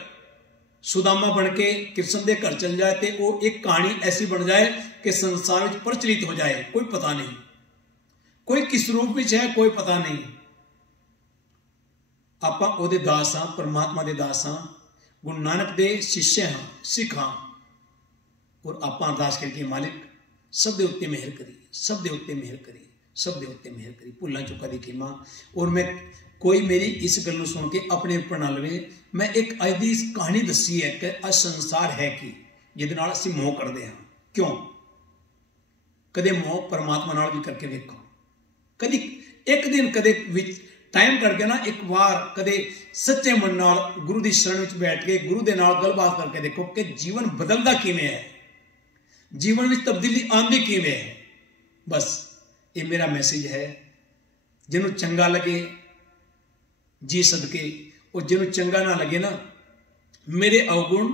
सुदामा बन के कृष्ण के घर चल जाए तो वो एक कहानी ऐसी बन जाए कि संसार में प्रचलित हो जाए, कोई पता नहीं। कोई किस रूप में है कोई पता नहीं। आपां ओहदे दास हां, परमात्मा दे दास हां, गुरु नानक दे शिष्य हां, सिख हां। और आपां अरदास करके मालिक सब दे उत्ते मेहर करी, सब दे उत्ते मेहर करी, सब दे उत्ते मेहर करी, भुल्लां चुका दी खिमा। और मैं कोई मेरी इस गल सुन के अपने उपर ना लवे। मैं एक अज की कहानी दसी है कि अज संसार है कि जिहदे नाल असीं मोह करते हैं। क्यों? कदे मोह परमात्मा नाल भी करके वेखो, कदी एक दिन कदे टाइम करके ना एक बार कदे सच्चे मन नाल गुरु की शरण में बैठ के गुरु के नाल गलबात करके देखो कि जीवन बदलता किवें है, जीवन में तब्दीली आंदी किवें है। बस ये मेरा मैसेज है। जिन्हों चंगा लगे जी सदके, और जिन्हों चंगा ना लगे ना मेरे अवगुण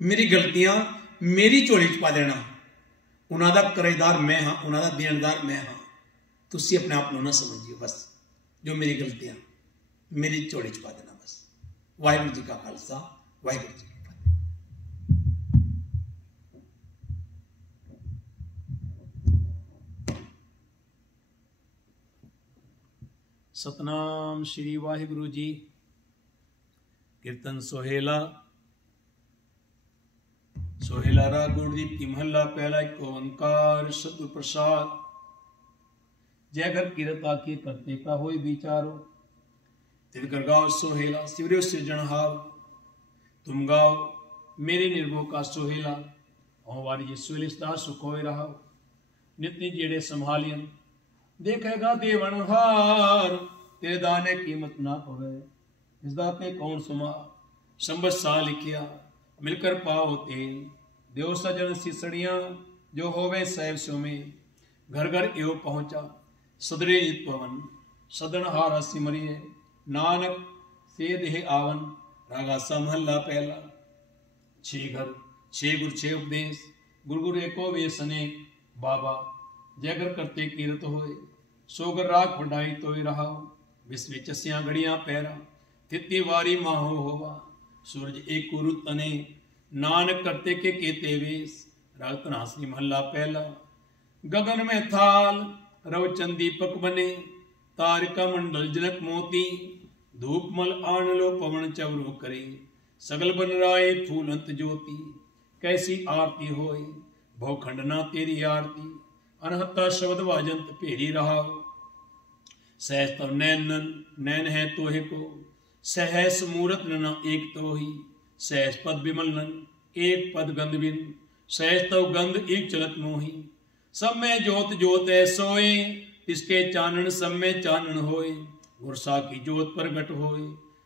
मेरी गलतियां मेरी झोली च पा देना। उन्हों का करजदार मैं हाँ, उन्हों का देनदार मैं हाँ। तुसी अपने आप को ना समझिए, बस जो मेरी गलतियां मेरी झोली च पा देना। बस वाहिगुरू जी का खालसा, वाहिगुरू जी की फतेह। सतनाम श्री वाहिगुरू जी। कीर्तन सोहेला सोहेला राग गुरदीप की महला पहला। एक ओंकार सतगुर प्रसाद। जय घर कीरता की करते का होई विचारो, तिल कर गाओ सोहेला सिवरे सिरजनहार। तुम गाओ मेरे निर्भो का सोहेला, ओ वारी जी सोहेले सदा सुख होए रहा। नित्य जेड़े संभालियन देखेगा देवनहार, तेरे दाने कीमत ना पवे इस दाते कौन सुमा। संबत सा लिखिया मिलकर पाओ तेल, देव सजन सिसड़ियां जो होवे सैव सो में। घर घर एव पहुंचा सदरे जित पवन, सदन हार सिमरिए नानक से देह आवन। रागा सा महला पहला। 6 घर 6 गुर 6 उपदेश, गुरु गुरु एको वेसने बाबा। जयगर करते कीरत होए सोगर राग फंडाई तो रहा। विश्व चसियां घड़ियां पैरा, तिती वारी माहो होवा। सूरज एक रुत तने, नानक करते के केते वेश। राग तनासनी महला पहला। गगन में थाल रव चंद दीपक बने, तारिका मंडल जनक मोती, धूप मल आन लो पवन चवरो करे, सगल बन राय फूल अंत ज्योति, कैसी आरती होय भव खंडना तेरी आरती, अनहता शब्द वाजंत पेरी रहा, सहस तव नैन है तोहे को, सहस मूरत नना एक तो ही, सहस पद विमल नन एक पद गंध बिन, सहस तव गंध एक चलत मोही, सब में जोत जोत है सोए, इसके चानन सब में चानन होए, गुरसा की जोत प्रगट होए,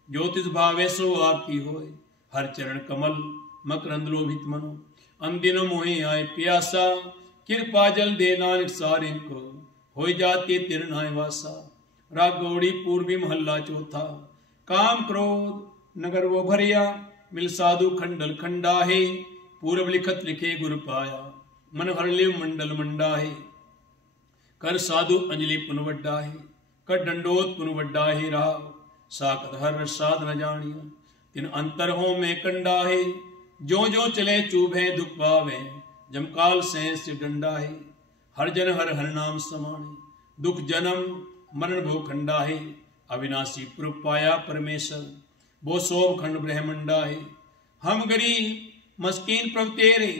ज्योतिष भावे सो आरती होए, हर चरण कमल मकरंद लोभित मनो, अंदिन मोहे आए प्यासा, कृपा जल दे नानक सारे को, हो जाती तिरनाय वासा। राग गौड़ी पूर्वी महल्ला चौथा। काम क्रोध नगर वो भरिया, मिल साधु खंडल खंडाहे, पूर्व लिखत लिखे गुरु पाया, मन हर लिव मंडल मंडाहे, कर साधु अंजलि पुनवड्डाहे, कर दंडोत पुनवड्डाहे राव, साकत हर साध न जानिया, तिन अंतर हो में कंडाहे, जो जो चले चूभे दुख पावे, जमकाल से डंडाहे, हर जन हर नाम समाने, दुख जन्म मरण भो खंडाहे, अविनाशी पुरुष पाया परमेश्वर, वो सोम खंड ब्रह्मंडाहे, हम गरीब मस्कीन प्रभ तेरे,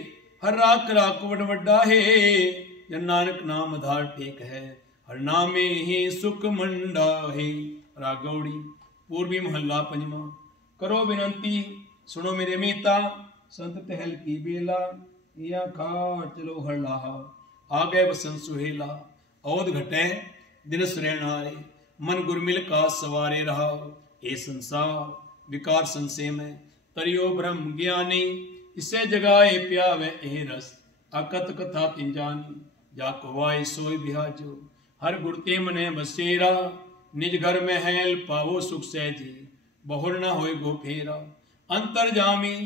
हर राख राख वड्डा है, जन नानक नाम आधार टेक है, हर नामे ही सुख मंडा है। राग गौड़ी पूर्वी महल्ला पंजवा। करो विनंती सुनो मेरे मीता, संत टहल की बेला, या खा चलो हर लाहा, आ गए बसंत सुहेला, औध घटे दिन सुरैन आए, मन गुरमिल का सवारे रहा, ए संसार विकार संशय में, तरियो ब्रह्म ज्ञानी, इसे जगाए प्यावे ए रस, अकत कथा तिन जानी, जाको वाय सोई बिहाजो, हर गुरते मने बसेरा, निज घर में हैल पावो सुख सहजे, बहुर न होए गो फेरा, अंतर जामी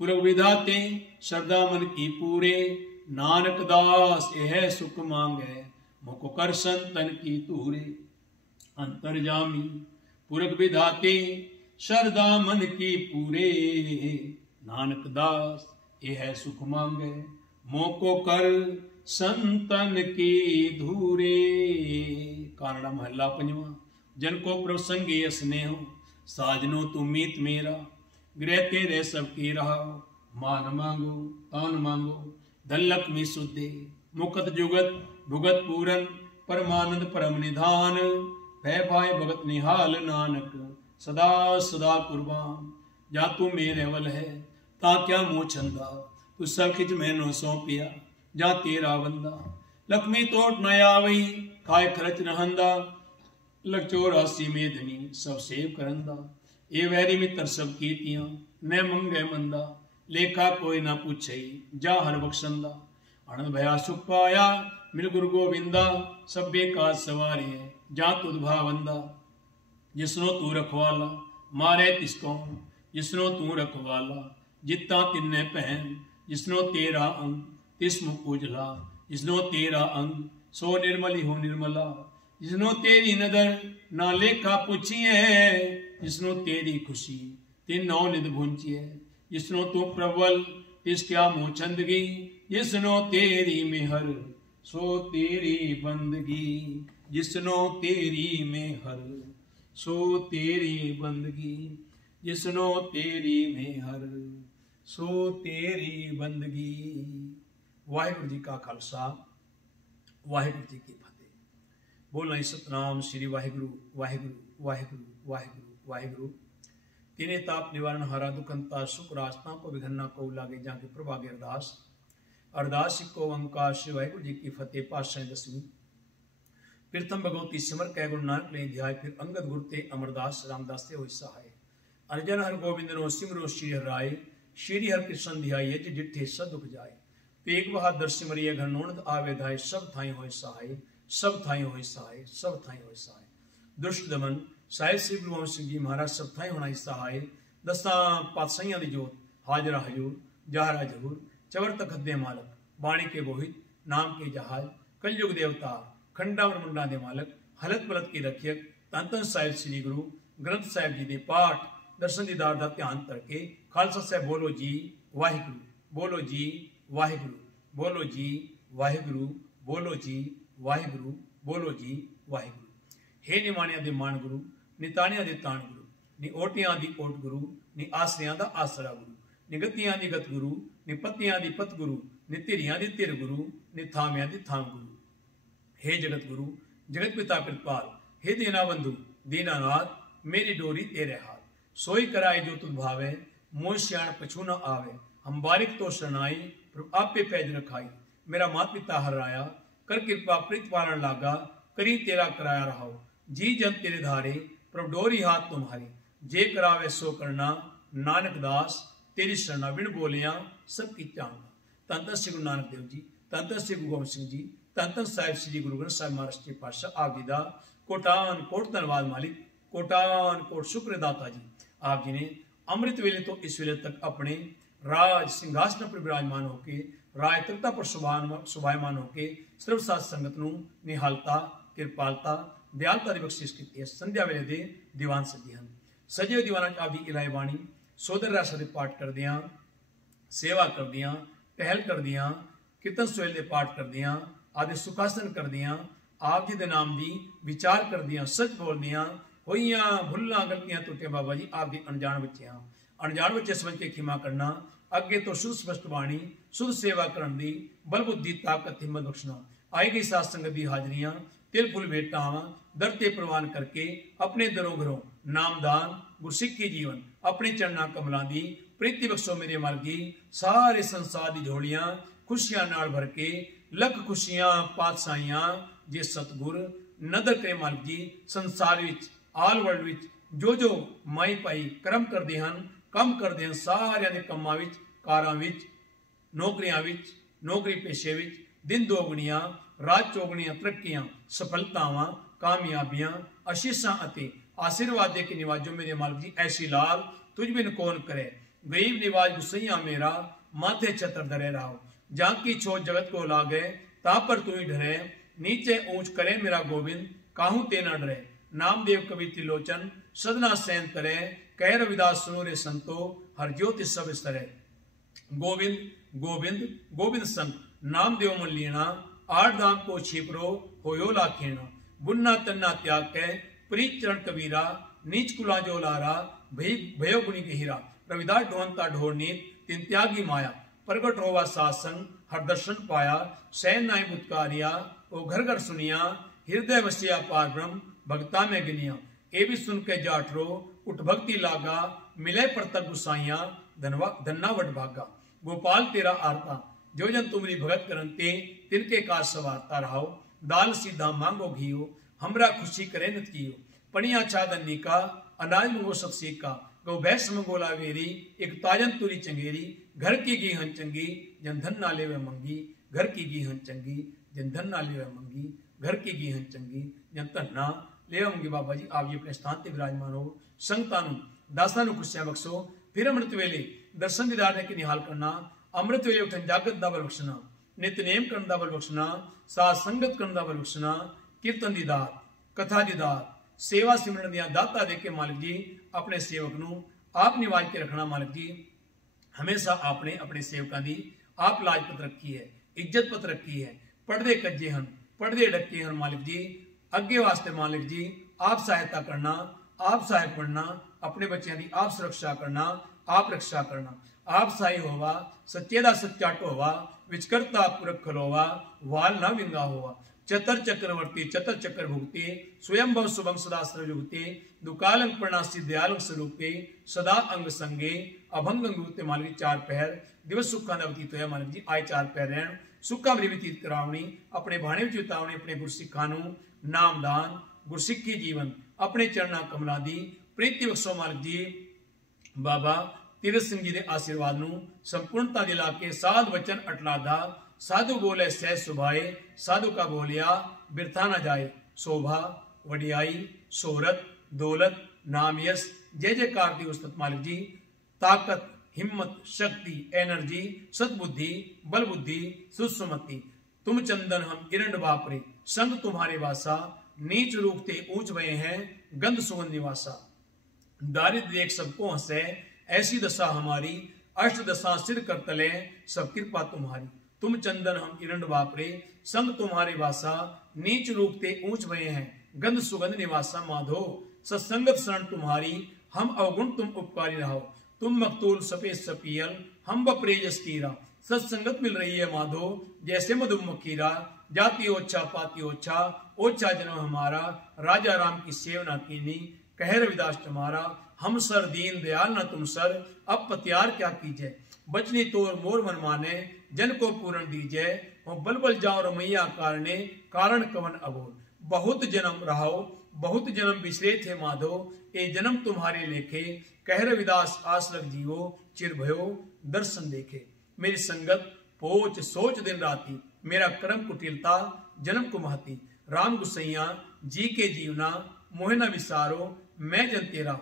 पुरख विधाते, श्रद्धा मन की पूरे, नानक दास यह सुख मांगे, मुको कर संतन की तूरे, अंतर जामी पुरख विधाते, श्रद्धा मन की पूरे, नानक दास यह सुख मांगे, मोको कर संतन की धूरे। कानड़ा महला पंजवा। जन को प्रसंगे स्नेह, साजनो तुम मीत मेरा, गृह तेरे सबकी रहा, मान मांगो तान मांगो, धन लक्ष्मी सुधे, मुकत जुगत भुगत पूरन, परमानंद परम निधान, भय भाई भगत निहाल नानक, सदा सदा कुर्बान, जा तू मेरे वल है ता क्या मोह छंदा, तू सब खिच मैनो सौंपिया, जा तेरा बंदा, लक्ष्मी तोट न आवई, खाए खर्च न हंदा, लग 84 मेदनी सब सेव करंदा, ये वैरी मित्र सब कीतियां, न मंगे मंदा, लेखा कोई ना पूछे, जा हर बख्शंदा, आनंद भया सुख पाया, मिल गुरु गोविंदा, सब बेकार सवारी है, जा तुद भावंदा, जिसनो तू रखवाला, मारे तिसको, जिसनो तू रखवाला, जितना तिन्ने पहन, जिसनो तेरा अंग, तिस मुख उजला, जिसनो तेरा अंग, सो निर्मली हो निर्मला, जिसनो तेरी नदर ना लेखा पूछिए, जिसनो तेरी खुशी तिन नौ निध भूंचिए, जिसनो तू प्रबल तिस क्या मोह छंदगी, जिसनो तेरी मेहर सो तेरी बंदगी, जिसनो तेरी मेहर सो तेरी बंदगी, जिसनो तेरी मेहर सो तेरी बंदगी। वाहिगुरु जी का खालसा, वाहिगुरु जी की फतेह। बोलना सतनाम श्री वाहिगुरु वाहिगुरु वाहिगुरु वाहिगुरु वाहिगुरु। तिने ताप निवारण हारा दुखंता सुख रास्ता को विघन्ना को लागे जाके प्रभागे अरदास, अरदास को ओंकार श्री वाहिगुरु जी की फतेह। पातशाह दसवीं। प्रथम भगवती सिमर कह गुरु नानक ले ध्याय, फिर अंगद गुरते अमरदास रामदास से हो सहाय। अर्जन हर गोविंद नो सिमरो श्री हर राय, श्री हर कृष्ण ध्याय जिठे सब दुख जाए। तेग बहादुर सिमरिय घर नोनद आवे धाय, सब थाई होय सहाय, सब थाई होय सहाय, सब थाई होय सहाय। दुष्ट दमन साहिब श्री गुरु गोबिंद सिंह जी महाराज सब थाई होना सहाय। दस्ता पातशाहियां दी जोत हाजरा हजूर, जहरा जहूर, चवर तखत दे मालक, बाणी के बोहित नाम के जहाज, कलयुग देवता खंडा मुंडा दे मालक, हलत पलत के रखियक, तन साहिब श्री गुरु ग्रंथ साहिब जी दे पाठ दर्शन दीदार दा ध्यान करके खालसा साहब बोलो जी वाहिगुरु, बोलो जी वाहिगुरु, बोलो जी वाहिगुरु, बोलो जी वाहिगुरु, बोलो जी वाहिगुरु। हे ਨਿਮਾਣਿਆਂ ਦੇ ਮਾਣ ਗੁਰੂ, ਨੀ ਤਾਣਿਆਂ ਦੇ ਤਾਣ ਗੁਰੂ, ਨੀ ਓਟਿਆਂ ਦੀ ਓਟ ਗੁਰੂ, ਨੀ ਆਸਰਿਆਂ ਦਾ ਆਸਰਾ ਗੁਰੂ, ਨੀ ਗਤੀਆਂ ਦੀ ਗਤ ਗੁਰੂ, ਨੀ ਪੱਤਿਆਂ ਦੀ ਪਤ ਗੁਰੂ, ਨੀ ਧਿਰਿਆਂ ਦੀ ਧਿਰ ਗੁਰੂ, ਨੀ ਥਾਮਿਆਂ ਦੀ ਥਾਮ ਗੁਰੂ। हे जगत गुरु, जगत पिता कृपाल, हे दीना बंधु दीनानाथ, मेरी डोरी तेरे हाथ, सोई कराए जो तुझ भावे, मोह श्याण पछू न आवे, हम बारिक तो शरणाई, प्रभु आप पे पैज रखाई, मेरा मात पिता हराया, कर कृपा प्रीत पालन लागा, करी तेरा कराया रहाओ, जी जन तेरे धारे, प्रभु डोरी हाथ तुम्हारी, जे करावे सो करना, नानक दास तेरी शरणा बिन बोलिया सब की चांगा। धन धन श्री गुरु नानक देव जी, धन धन श्री गुरु गोबिंद सिंह जी, धन धन साहिब श्री गुरु ग्रंथ साहिब महाराज के पातशाह आप जी का कोटान कोट धन्यवाद मालिक, कोटान कोट शुक्र दाता जी। आप जी ने अमृत वेले तो इस वेले तक अपने राज सिंहासन पर विराजमान होके, राजतृता पर सुभायमान होके सर्व साध संगत नूं निहालता, कृपालता, दयालता दी बख्शिश की है। संध्या वेले दे दीवान सजे हैं, सजे दीवाना आप दी इलाही बाणी सोदर राशा दे पाठ कर दियां, सेवा कर दियां, टहल कर दियां, कीर्तन सोहेल दे पाठ कर दियां, आदि सुखासन कर दियां, आप जी दे नाम दी विचार कर दियां, सच बोल दियां, होइयां भुल्लां गलतियां टुटियां बाबा जी आप दी अनजान बच्चे हां, अनजान बच्चे समझ के खिमा करना, अगे तो शुद्ध स्पष्ट बाणी शुद्ध सेवा करन दी बल बुद्धि ताकत हिम्मत बख्शना। आई गई साथ संगत दी हाजरियां तिल फुल भेटावां दरते प्रवान करके अपने दरों घरों नामदान गुरसिक्खी जीवन अपने चरणा कमलां दी प्रीति बख्शो मेरे मार्गी, सारे संसार दी झोलियां खुशियां नाल भर के लख खुशियां पातशाहियां जे सतगुर नदर करे मालिक जी। संसार विच आल वर्ल्ड विच जो जो माई पाई कर्म करदे हन, कम करदे हन, सारियां दे कम्मां विच, कारां विच, नौकरियां विच, नौकरी पेशे विच दिन दोगणियां रात चौगणियां तरक्कियां सफलतावां कामयाबियां आशीषां अते आशीर्वाद दे के निवाजो मेरे मालिक जी। ऐसी लाल तुझ बिन कौन करे, गरीब निवाज गुसैया मेरा, माथे छतर धरे रहो, जाकी छोड़ जगत को लागे, ता पर तू ही डरे, नीचे ऊंच करे मेरा गोविंद, काहू ते न डरे। नामदेव कवि त्रिलोचन सदना सैन करे, कह रविदास सुनो रे संतो, हर ज्योति सब स्तरे। गोविंद गोविंद गोविंद संत नामदेव मन लीना, आठ धाम को छिपरो होयो लाखेना, बुन्ना तन्ना त्याग के प्रीत चरण कबीरा, नीच कुला जो लारा भयो गुणी के हीरा। रविदास ढोंता ढोरनीत तिन त्यागी माया, प्रगट होवा सासंग हर दर्शन पाया, सैन नाय बुतकारिया ओ घर घर सुनिया, हृदय वसिया पार ब्रह्म भक्ता में गिनिया। ए भी सुन के जाठरो उठ भक्ति लागा, मिले पर तक गुसाइया धन्ना वट भागा। गोपाल तेरा आरता जो जन तुमरी भगत करनते, तिनके का सवारता रहो, दाल सीधा मांगो घियो, हमरा खुशी करे नत कियो। पणिया छादन्नी का अनाज मंगो सत्सी का, गौ भैंस मंगोला वेरी, एक ताजन तुरी चंगेरी, घर की गीहन चंगी जन धन ना लेवे मंगी, घर की गीहन चंगी जन धन ना लेवे मंगी, घर की गीहन चंगी जन धन ना लेवे मंगी। बाबा जी आप जी अपने स्थान ते विराजमान हो, संगतानु दासानु खुशियां बख्शो। फिर अमृत वेले दर्शन दीदार के निहाल करना, अमृत वेले उठन जागत दा बल बख्शना, नितनेम करन दा बल बख्शना, साथ संगत करन दा बल बख्शना, कीर्तन दीदार कथा दीदार सेवा सिमरन दियां दाता दे के मालिक जी अपने सेवक नूं आप निवाज के रखना। मालिक जी हमेशा आपने अपने सेवकां दी आप लाजपत रखी है, इज्जत पत रखी है, पढ़दे कज्जे हन, पढ़दे डके हन। मालिक जी अगे वास्ते मालिक जी आप सहायता करना, आप सहायक बनना, अपने बच्चों की आप सुरक्षा करना, आप रक्षा करना। आप सहाय होवा, सच्चे दा सच्चा टोवा, विचकर्ता पुरख खलोवा, वाल ना विंगा होवा। चतर चक्रवर्ती चतर चक्र भुगते, स्वयंभव शुभम सदा सर्वयुगते, दुकालंग प्रणासी दयालंग स्वरूपे, सदा अंग संगे अभंग अंगूते। मालिक चार पहर दिवस सुखा नवतीत होया। मालिक जी आए चार पहर रहन सुखा व्यतीत करावनी, अपने भाणे विच उतावनी, अपने गुरसिखां नूं नामदान गुरसिक्खी जीवन अपने चरणा कमलां दी प्रीति बख्शो। मालिक जी बाबा तीरथ सिंह जी के आशीर्वाद नूं संपूर्णता दिला के साध वचन अटलादा, साधु बोले सह सुभाए, साधु का बोलिया बिरथा न जाए। शोभा वडियाई शोहरत दौलत नाम यश जय जयकार दी उस्तत मालिक जी, ताकत हिम्मत शक्ति एनर्जी सद्बुद्धि बल बुद्धि सुसुमति, तुम चंदन हम इरंड बापरे, संग तुम्हारे वासा, नीच रूपते ऊंच भये हैं गंध सुगंध निवासा। दारिद्र एक सबको हंसे ऐसी दशा हमारी, अष्ट दशा सिर कर तले सब कृपा तुम्हारी। तुम चंदन हम इरंड बापरे, संग तुम्हारे वासा, नीच रूपते ऊंच भये हैं गंध सुगंध निवासा माधो, सत्संगत शरण तुम्हारी, हम अवगुण तुम उपकारी रहो। तुम मकतूल सफेद सपियल, हम बप्रेजस कीरा, सत्संगत मिल रही है माधो जैसे मधुमक्खीरा। जाति ओछा पाती ओछा, ओछा जन्म हमारा, राजा राम की सेवना कीनी, कह रविदास तुम्हारा। हम सर दीन दयाल न तुम सर, अब पत्यार क्या कीजिए, बचनी तोर मोर मन माने, जन को पूर्ण दीजिए। वो बलबल जाओ रमैया कारणे, कारण कवन अबोल। बहुत जन्म रहो बहुत जन्म बिसरे थे माधो, ए जन्म तुम्हारे लेखे, कह रविदास आस लग जीवो, चिर भयो दर्शन देखे। मेरी संगत पोच सोच दिन राती, मेरा कर्म कुटिलता जन्म को महती। राम गुसैया जी के जीवना, मोह न विसारो, मैं जन तेरा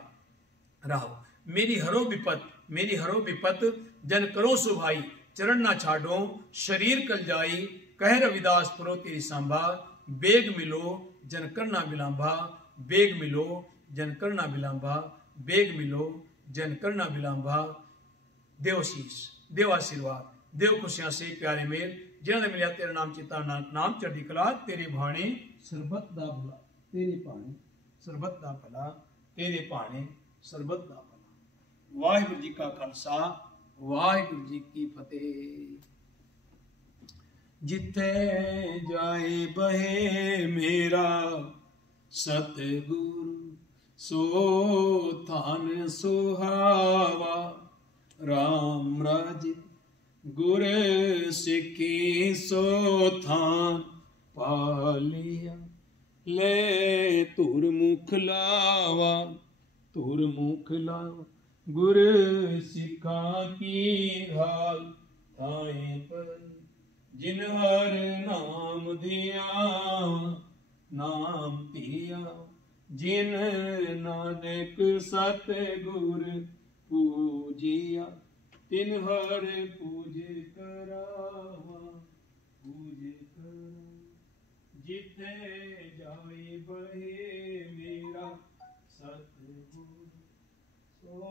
रहो। मेरी हरो विपत, जन करो सुभाई, चरण ना छाडो, शरीर कल जाई, कह रविदास पुरो तेरी सांभा। बेग मिलो जन करना विलांभा, बेग मिलो जन करना विलांभा, बेग मिलो जन करना विलांभा। देवशीष, देव आशीर्वाद, देव खुशियां से प्यारे मेल, जिन्होंने मिलिया तेरा नाम चिता नानक नाम चढ़ी कला, तेरे भाणे सरबत दा भला, तेरे भाणे सरबत दा भला, तेरे भाणे सरबत दा भला। वाहिगुरु जी का खालसा, वाहिगुरु जी की फतेह। जिथे जाए बहे मेरा सतगुरु, सो थान सुहावा। राम राजित गुर सिखी, सो थान पालिया। ले तुर मुख लावा, तुर मुख लावा, गुर सिखा की हाल। थाए पर जिन हर नाम दिया, नाम दिया, जिन नानक सतगुर पूजिया। तिन हर पूज करावा, पूज करा। जिथे जाए बहे मेरा सतगुर, सो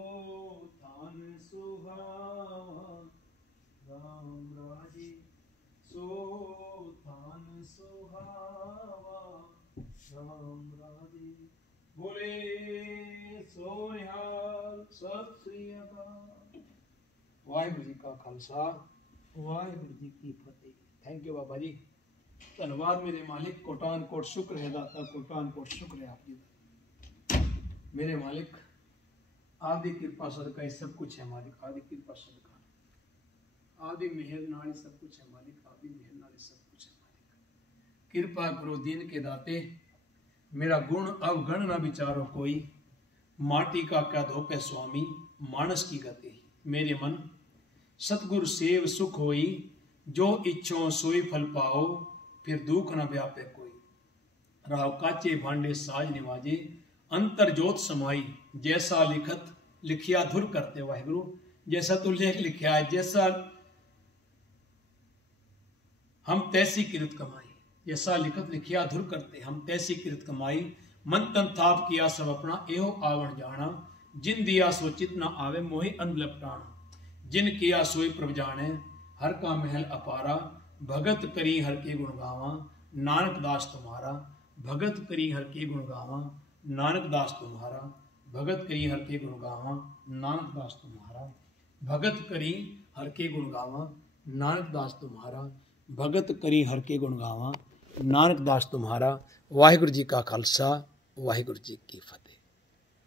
थान सुहावा। राम राजी सो थान सुहावा, राम राजी। बोले सो निहाल, सत श्री अकाल। वाहिगुरु जी का खालसा, वाहिगुरु जी की फतेह। थैंक यू बाबा जी, धन्यवाद मेरे मालिक। कोटान कोट शुक्र है दाता, कोटान कोट शुक्र है आपकी मेरे मालिक। आदि कृपा सदका सब कुछ है मालिक, आदि कृपा सदका, आदि मेहर नाली सब कुछ है मालिक, आदि मेहर नाली सब कुछ है मालिक। कृपा करो दीन के दाते, मेरा गुण अवगण न विचारो कोई। माटी का क्या धोपे स्वामी, मानस की गति। मेरे मन सतगुरु सेव सुख होई, जो इच्छो सोई फल पाओ, फिर दुख न व्यापे कोई। राव काचे भांडे साज निवाजे, अंतर जोत समाई। जैसा लिखत लिखिया धुर करते वाहिगुरु, जैसा तू लेख लिखिया है, जैसा हम तैसी किरत कमाई। जैसा लिखत लिखिया धुर करते, हम तैसी किरत कमाई। मन तन थाप किया सब अपना, एहो आवण जाना। जिन दिया सो चित न आवे, मोहि अंध लपटाना। जिन किया सोई प्रभ जाने, हर का महल अपारा। भगत करी हर के गुण गावा, नानक दास तुम्हारा। भगत करी हर के गुण गावा, नानक दास तुम्हारा। भगत करी हर के गुण गावा, नानक दास तुम्हारा। भगत करी हर के गुण गावा, नानक दास तुम्हारा। भगत करी हर के गुण गावा, नानक दास तुम्हारा। वाहिगुरु जी का खालसा, वाहिगुरु जी की फतेह।